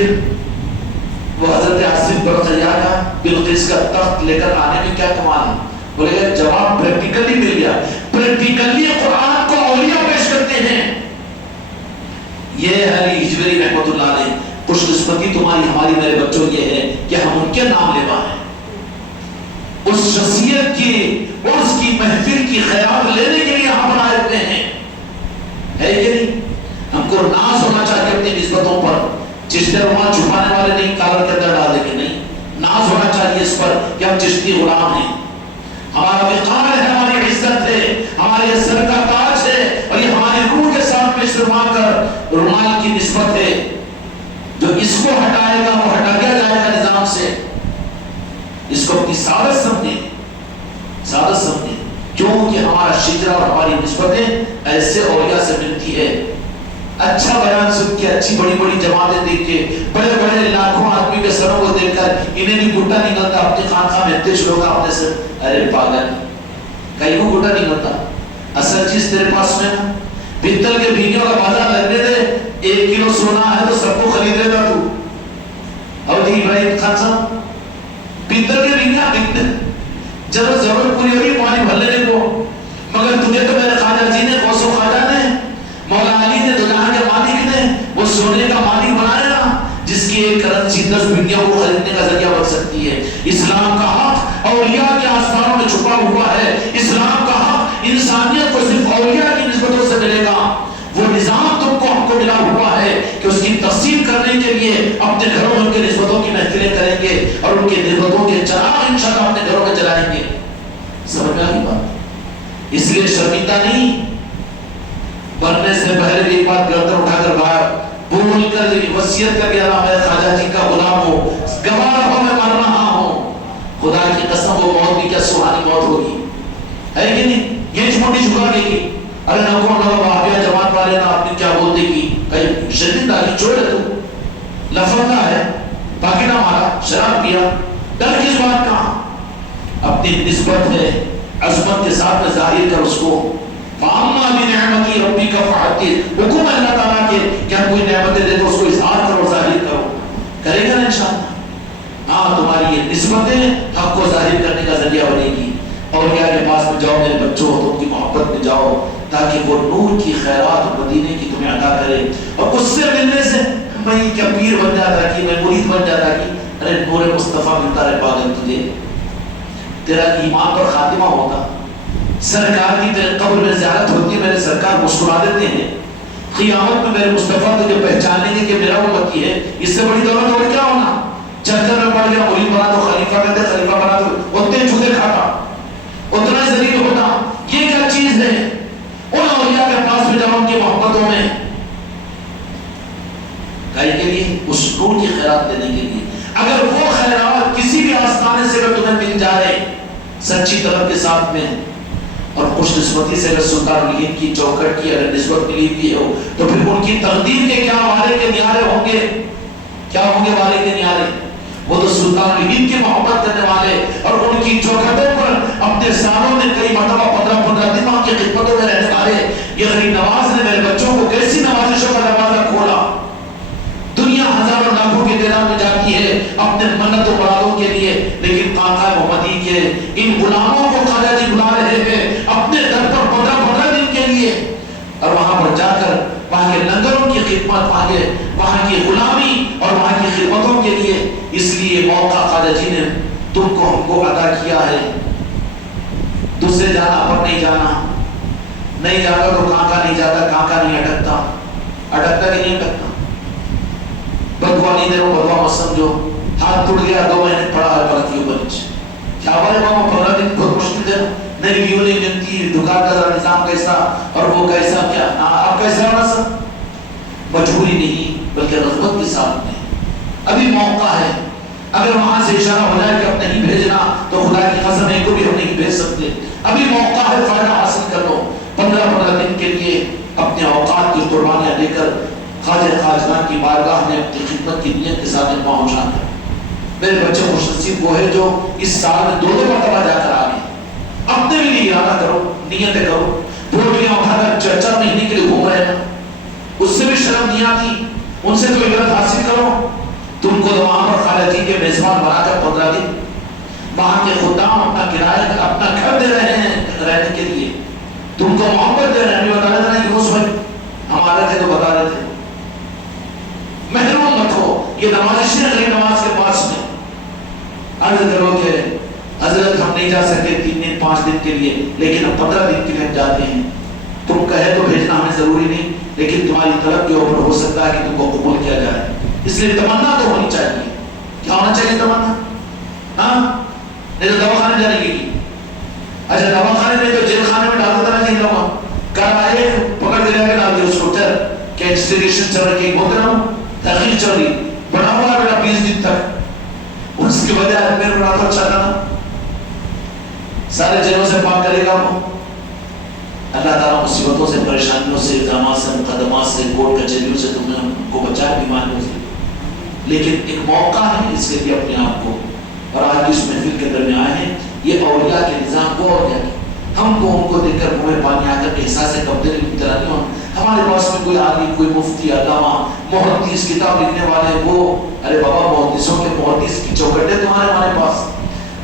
وہ حضرت عاصم برقیہ کا بلقیس کا تخت لے کر آنے میں کیا کمال ہے، بولے گا جواب پریکٹیکلی مل گیا، پریکٹیکلی قرآن کو اولیاء پیش کرتے ہیں۔ یہ علی حجویری رحمۃ اللہ علیہ، خوش قسمتی تمہاری ہماری میرے بچوں یہ ہے کہ ہم ان کے نام لیوا ہیں، اس شخصیت کی اور اس کی محفل کی خیرات لینے کے لیے ہم بنائے ہوئے ہیں، ہے کہ نہیں؟ ہم کو ناز ہونا چاہیے اپنی نسبتوں پر، چشتے رومان چھپانے والے نہیں، کالر کے اندر ڈالیں گے نہیں، ناز ہونا چاہیے اس پر کہ ہم چشتی غلام ہیں، ہمارا وقار ہے، ہماری عزت ہے، ہمارے سر کا تاج ہے، اور یہ ہماری روح کے ساتھ میں استعمال کر رومال کی نسبت ہے، جو اس کو ہٹائے گا وہ ہٹا دیا جائے گا نظام سے، اس کو اپنی سعادت سمجھیں، کیونکہ ہمارا شجرہ اور ہماری نسبتیں ایسے اولیاء سے ملتی ہے۔ اچھا بیان سن کے، اچھی بڑی بڑی جماعتیں دیکھ کے، بڑے بڑے لاکھوں آدمی کے سروں کو دیکھ کر انہیں بھی گھٹا نکلتا، اپنی خانقاہ میں اتنے لوگ اپنے سے، ارے پاگل، کہیں کو گھٹا نکلتا، اصل چیز تیرے پاس میں نا، پتل کے بھینیوں کا بازار لگنے دے، 1 کلو سونا ہے تو سب کو خرید لیتا تو، اور جی ابراہیم خان صاحب پتل کے بھینیاں بکتے، جب ضرورت پوری ہوگی پانی بھر لینے کو، مگر تجھے تو میرے خواجہ جی نے، غوث و خواجہ نے، مولا علی نے، دو جہاں کے مالک نے وہ سونے کا مالک بنایا نا، جس کی ایک کرنسی 10 بھنڈیوں کو کے لیے اپنے گھروں میں ان کے نسبتوں کی محفلیں کریں گے اور ان کے نسبتوں کے چراغ انشاءاللہ اپنے گھروں میں جلائیں گے. سمجھ میں آئی بات؟ اس لیے شرمندہ نہیں بننے سے پہلے بھی ایک بات گردن اٹھا کر باہر بول کر وصیت کر کے اللہ میں خواجہ جی کا غلام ہوں، گواہ رہو میں مر رہا ہوں. خدا کی قسم وہ موت بھی کیا سہانی موت ہوگی، ہے کہ نہیں؟ یہ چھوٹی چھپا گئی کی ارے نہ کون نہ وہابیہ جماعت والے نہ آپ نے کیا بولتے کی کہیں شدید آگی چوڑ ہے تو لفظہ ہے باقی نہ مارا شراب پیا ڈر کس بات کا؟ اپنی نسبت ہے عظمت کے ساتھ میں ظاہر کر اس کو. فَأَمَّا بِنِعْمَتِ رَبِّكَ فَحَدِّثْ. حکم ہے اللہ تعالیٰ کے کہ ہم کوئی نعمتیں دے تو اس کو اظہار کرو ظاہر کرو. کرے گا نا انشاءاللہ. ہاں تمہاری یہ نسبتیں حق کو ظاہر کرنے کا ذریعہ بنے گی. اولیاء کے پاس میں جاؤ میرے بچوں تو ان کی محبت میں جاؤ تاکہ وہ نور کی خیرات مدینے کی تمہیں عطا کرے. اور اس سے ملنے سے میں کیا پیر بن جاتا کہ میں مرید بن جاتا کہ ارے نور مصطفیٰ ملتا رہے پاگل تجھے، تیرا ایمان پر خاتمہ ہوتا. سرکار کی تیرے قبر میں زیارت ہوتی ہے، میرے سرکار مسکرا دیتے ہیں. قیامت میں میرے مصطفیٰ تجھے پہچانیں گے کہ میرا امتی ہے. اس سے بڑی دولت اور کیا ہونا؟ چکر میں پڑ گیا مرید بنا تو خلیفہ کہتے، خلیفہ بنا تو اتنے جھوٹے کھاتا اتنا ذلیل ہوتا. یہ کیا چیز ہے؟ ان اولیاء کے پاس میں جب ان کی محبتوں میں کہیں کے لیے اس نور کی خیرات دینے کے لیے اگر وہ خیرات کسی بھی آستانے سے اگر تمہیں مل جائے سچی طلب کے ساتھ میں اور خوش نسبتی سے اگر سلطان الہند کی چوکھٹ کی اگر نسبت ملی بھی ہو تو پھر ان کی تقدیر کے کیا وعدے کے نیارے ہوں گے؟ کیا ہوں گے وعدے کے نیارے؟ وہ تو سلطان الہند کی محبت کرنے والے اور ان کی چوکھٹوں پر اپنے سالوں میں کئی مرتبہ 15 دن وہاں کی خدمتوں میں رہنے والے یہ غریب نواز نے میرے بچوں کو کیسی نوازشوں کا دروازہ کھولا. دنیا ہزاروں لاکھوں کی تعداد میں جاتی ہے اپنے منت و مرادوں کے لیے، لیکن خانقاہ محمدی کے ان غلاموں کو خواجہ جی بلا رہے ہیں اپنے در پر 15 دن کے لیے. اور وہاں پر جا کر وہاں کے لنگروں کی خدمت، وہاں کی غلامی اور وہاں کی خدمتوں کے لیے. اس لیے موقع خواجہ جی نے تم کو ہم کو عطا کیا ہے. تجھ سے جانا پر نہیں جانا، نہیں جاتا تو کانکا نہیں جاتا، کانکا نہیں اٹکتا، اٹکتا کہ نہیں اٹکتا. بدوا نہیں دے رہا ہوں، بدوا مت سمجھو. ہاتھ ٹوٹ گیا 2 مہینے پڑا ہے پرتیوں پر نیچے. کیا بولے ماما 15 دن بہت مشکل تھے، نہیں لیو نہیں ملتی، دکان کا ذرا نظام کیسا اور وہ کیسا، کیا آپ کیسا ہونا سر؟ مجبوری نہیں بلکہ رغبت کے ساتھ میں. ابھی موقع ہے، اگر وہاں سے اشارہ ہو جائے کہ اب نہیں بھیجنا تو خدا کی قسم ایک کو بھی ہم نہیں بھیج سکتے. ابھی موقع ہے، فائدہ حاصل کر لو. 15 دن کے لیے اپنے اوقات کی قربانیاں دے کر خواجہ خواجگان کی بارگاہ میں اپنی خدمت کی نیت کے ساتھ پہنچا کر میرے بچے خوش نصیب وہ ہے جو اس سال میں 2 مرتبہ جا کر آ گئے. اپنے بھی لیے ارادہ کرو، نیتیں کرو. بوٹیاں اٹھا کر 4 مہینے کے لیے گھوم رہے ہیں، اس سے بھی شرم نہیں آتی. ان سے تو عبرت حاصل کرو. تم کو تو وہاں پر خواجہ جی کے میزبان بنا کر 15 دن وہاں کے خدام اپنا کرایہ اپنا گھر دے رہے ہیں رہنے کے لیے. تم کو محبت دے رہے ہیں. بتا رہے تھے یونس بھائی ہمارے تھے تو بتا رہے تھے محروم مت ہو. یہ نماز غیر نماز کے پاس میں عرض کرو کہ حضرت ہم نہیں جا سکتے 3 دن 5 دن کے لیے، لیکن ہم 15 دن کے لیے جاتے ہیں. تم کہے تو بھیجنا ہمیں ضروری نہیں، لیکن تمہاری طلب کے اوپر ہو سکتا ہے کہ تم کو قبول کیا جائے. اس لیے تمنا تو ہونی چاہیے. کیا ہونا چاہیے تمنا؟ ہاں نہیں تو دوا خانے جانے کی. اچھا دوا خانے نہیں تو جیل خانے میں ڈال دیتا نہیں دوا کر آئے پکڑ کے لے کے ڈال دیا اس کو. کہ انویسٹیگیشن چل رہی ہے، بولتے نا تحقیق چل رہی، بڑا ہوا بیٹا 20 دن تک. اس کی وجہ ہے میرے بڑا تو اچھا تھا، سارے جنوں سے پاک کرے گا وہ. اللہ تعالیٰ مصیبتوں سے، پریشانیوں سے، الزامات سے، مقدمات سے، کورٹ کچہریوں سے تمہیں کو بچائے، بیماریوں سے. لیکن ایک موقع ہے اس کے لیے اپنے آپ کو. اور آج اس محفل کے اندر میں آئے ہیں یہ اولیاء کے نظام کو اولیاء کے ہم کو ان کو دیکھ کر منہ پانی آ کر احساس قبضے کی طرح نہیں ہو. ہمارے پاس میں کوئی عالم، کوئی مفتی، علامہ، محدث کتاب لکھنے والے وہ ارے بابا محدثوں کے محدث کی چوکھٹیں تمہارے ہمارے پاس.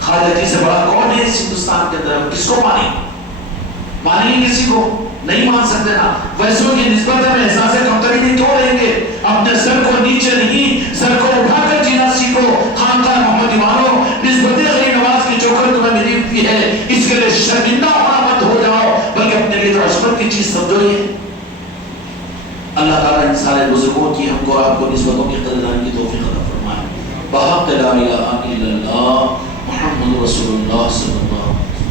خواجہ جی سے بڑا کون ہے اس ہندوستان کے اندر؟ کس کو مانی؟ مانیں گے کسی کو نہیں مان سکتے نا. ویسوں کی نسبت میں احساس کمتری نہیں کیوں رہیں گے؟ اپنے سر کو نیچے نہیں سر کو اٹھا کر جینا سیکھو. خانقاہ محمدی والو نسبت غیر نواز کی چوکھٹ تمہیں ملی ہوئی ہے، اس کے لیے شرمندہ ہونا مت ہو جاؤ بلکہ اپنے لیے تو عصمت کی چیز سمجھو. یہ اللہ تعالیٰ ان سارے بزرگوں کی ہم کو آپ کو نسبتوں کی قدردانی کی توفیق عطا فرمائے. بحق لا الہ الا اللہ محمد رسول اللہ صلی اللہ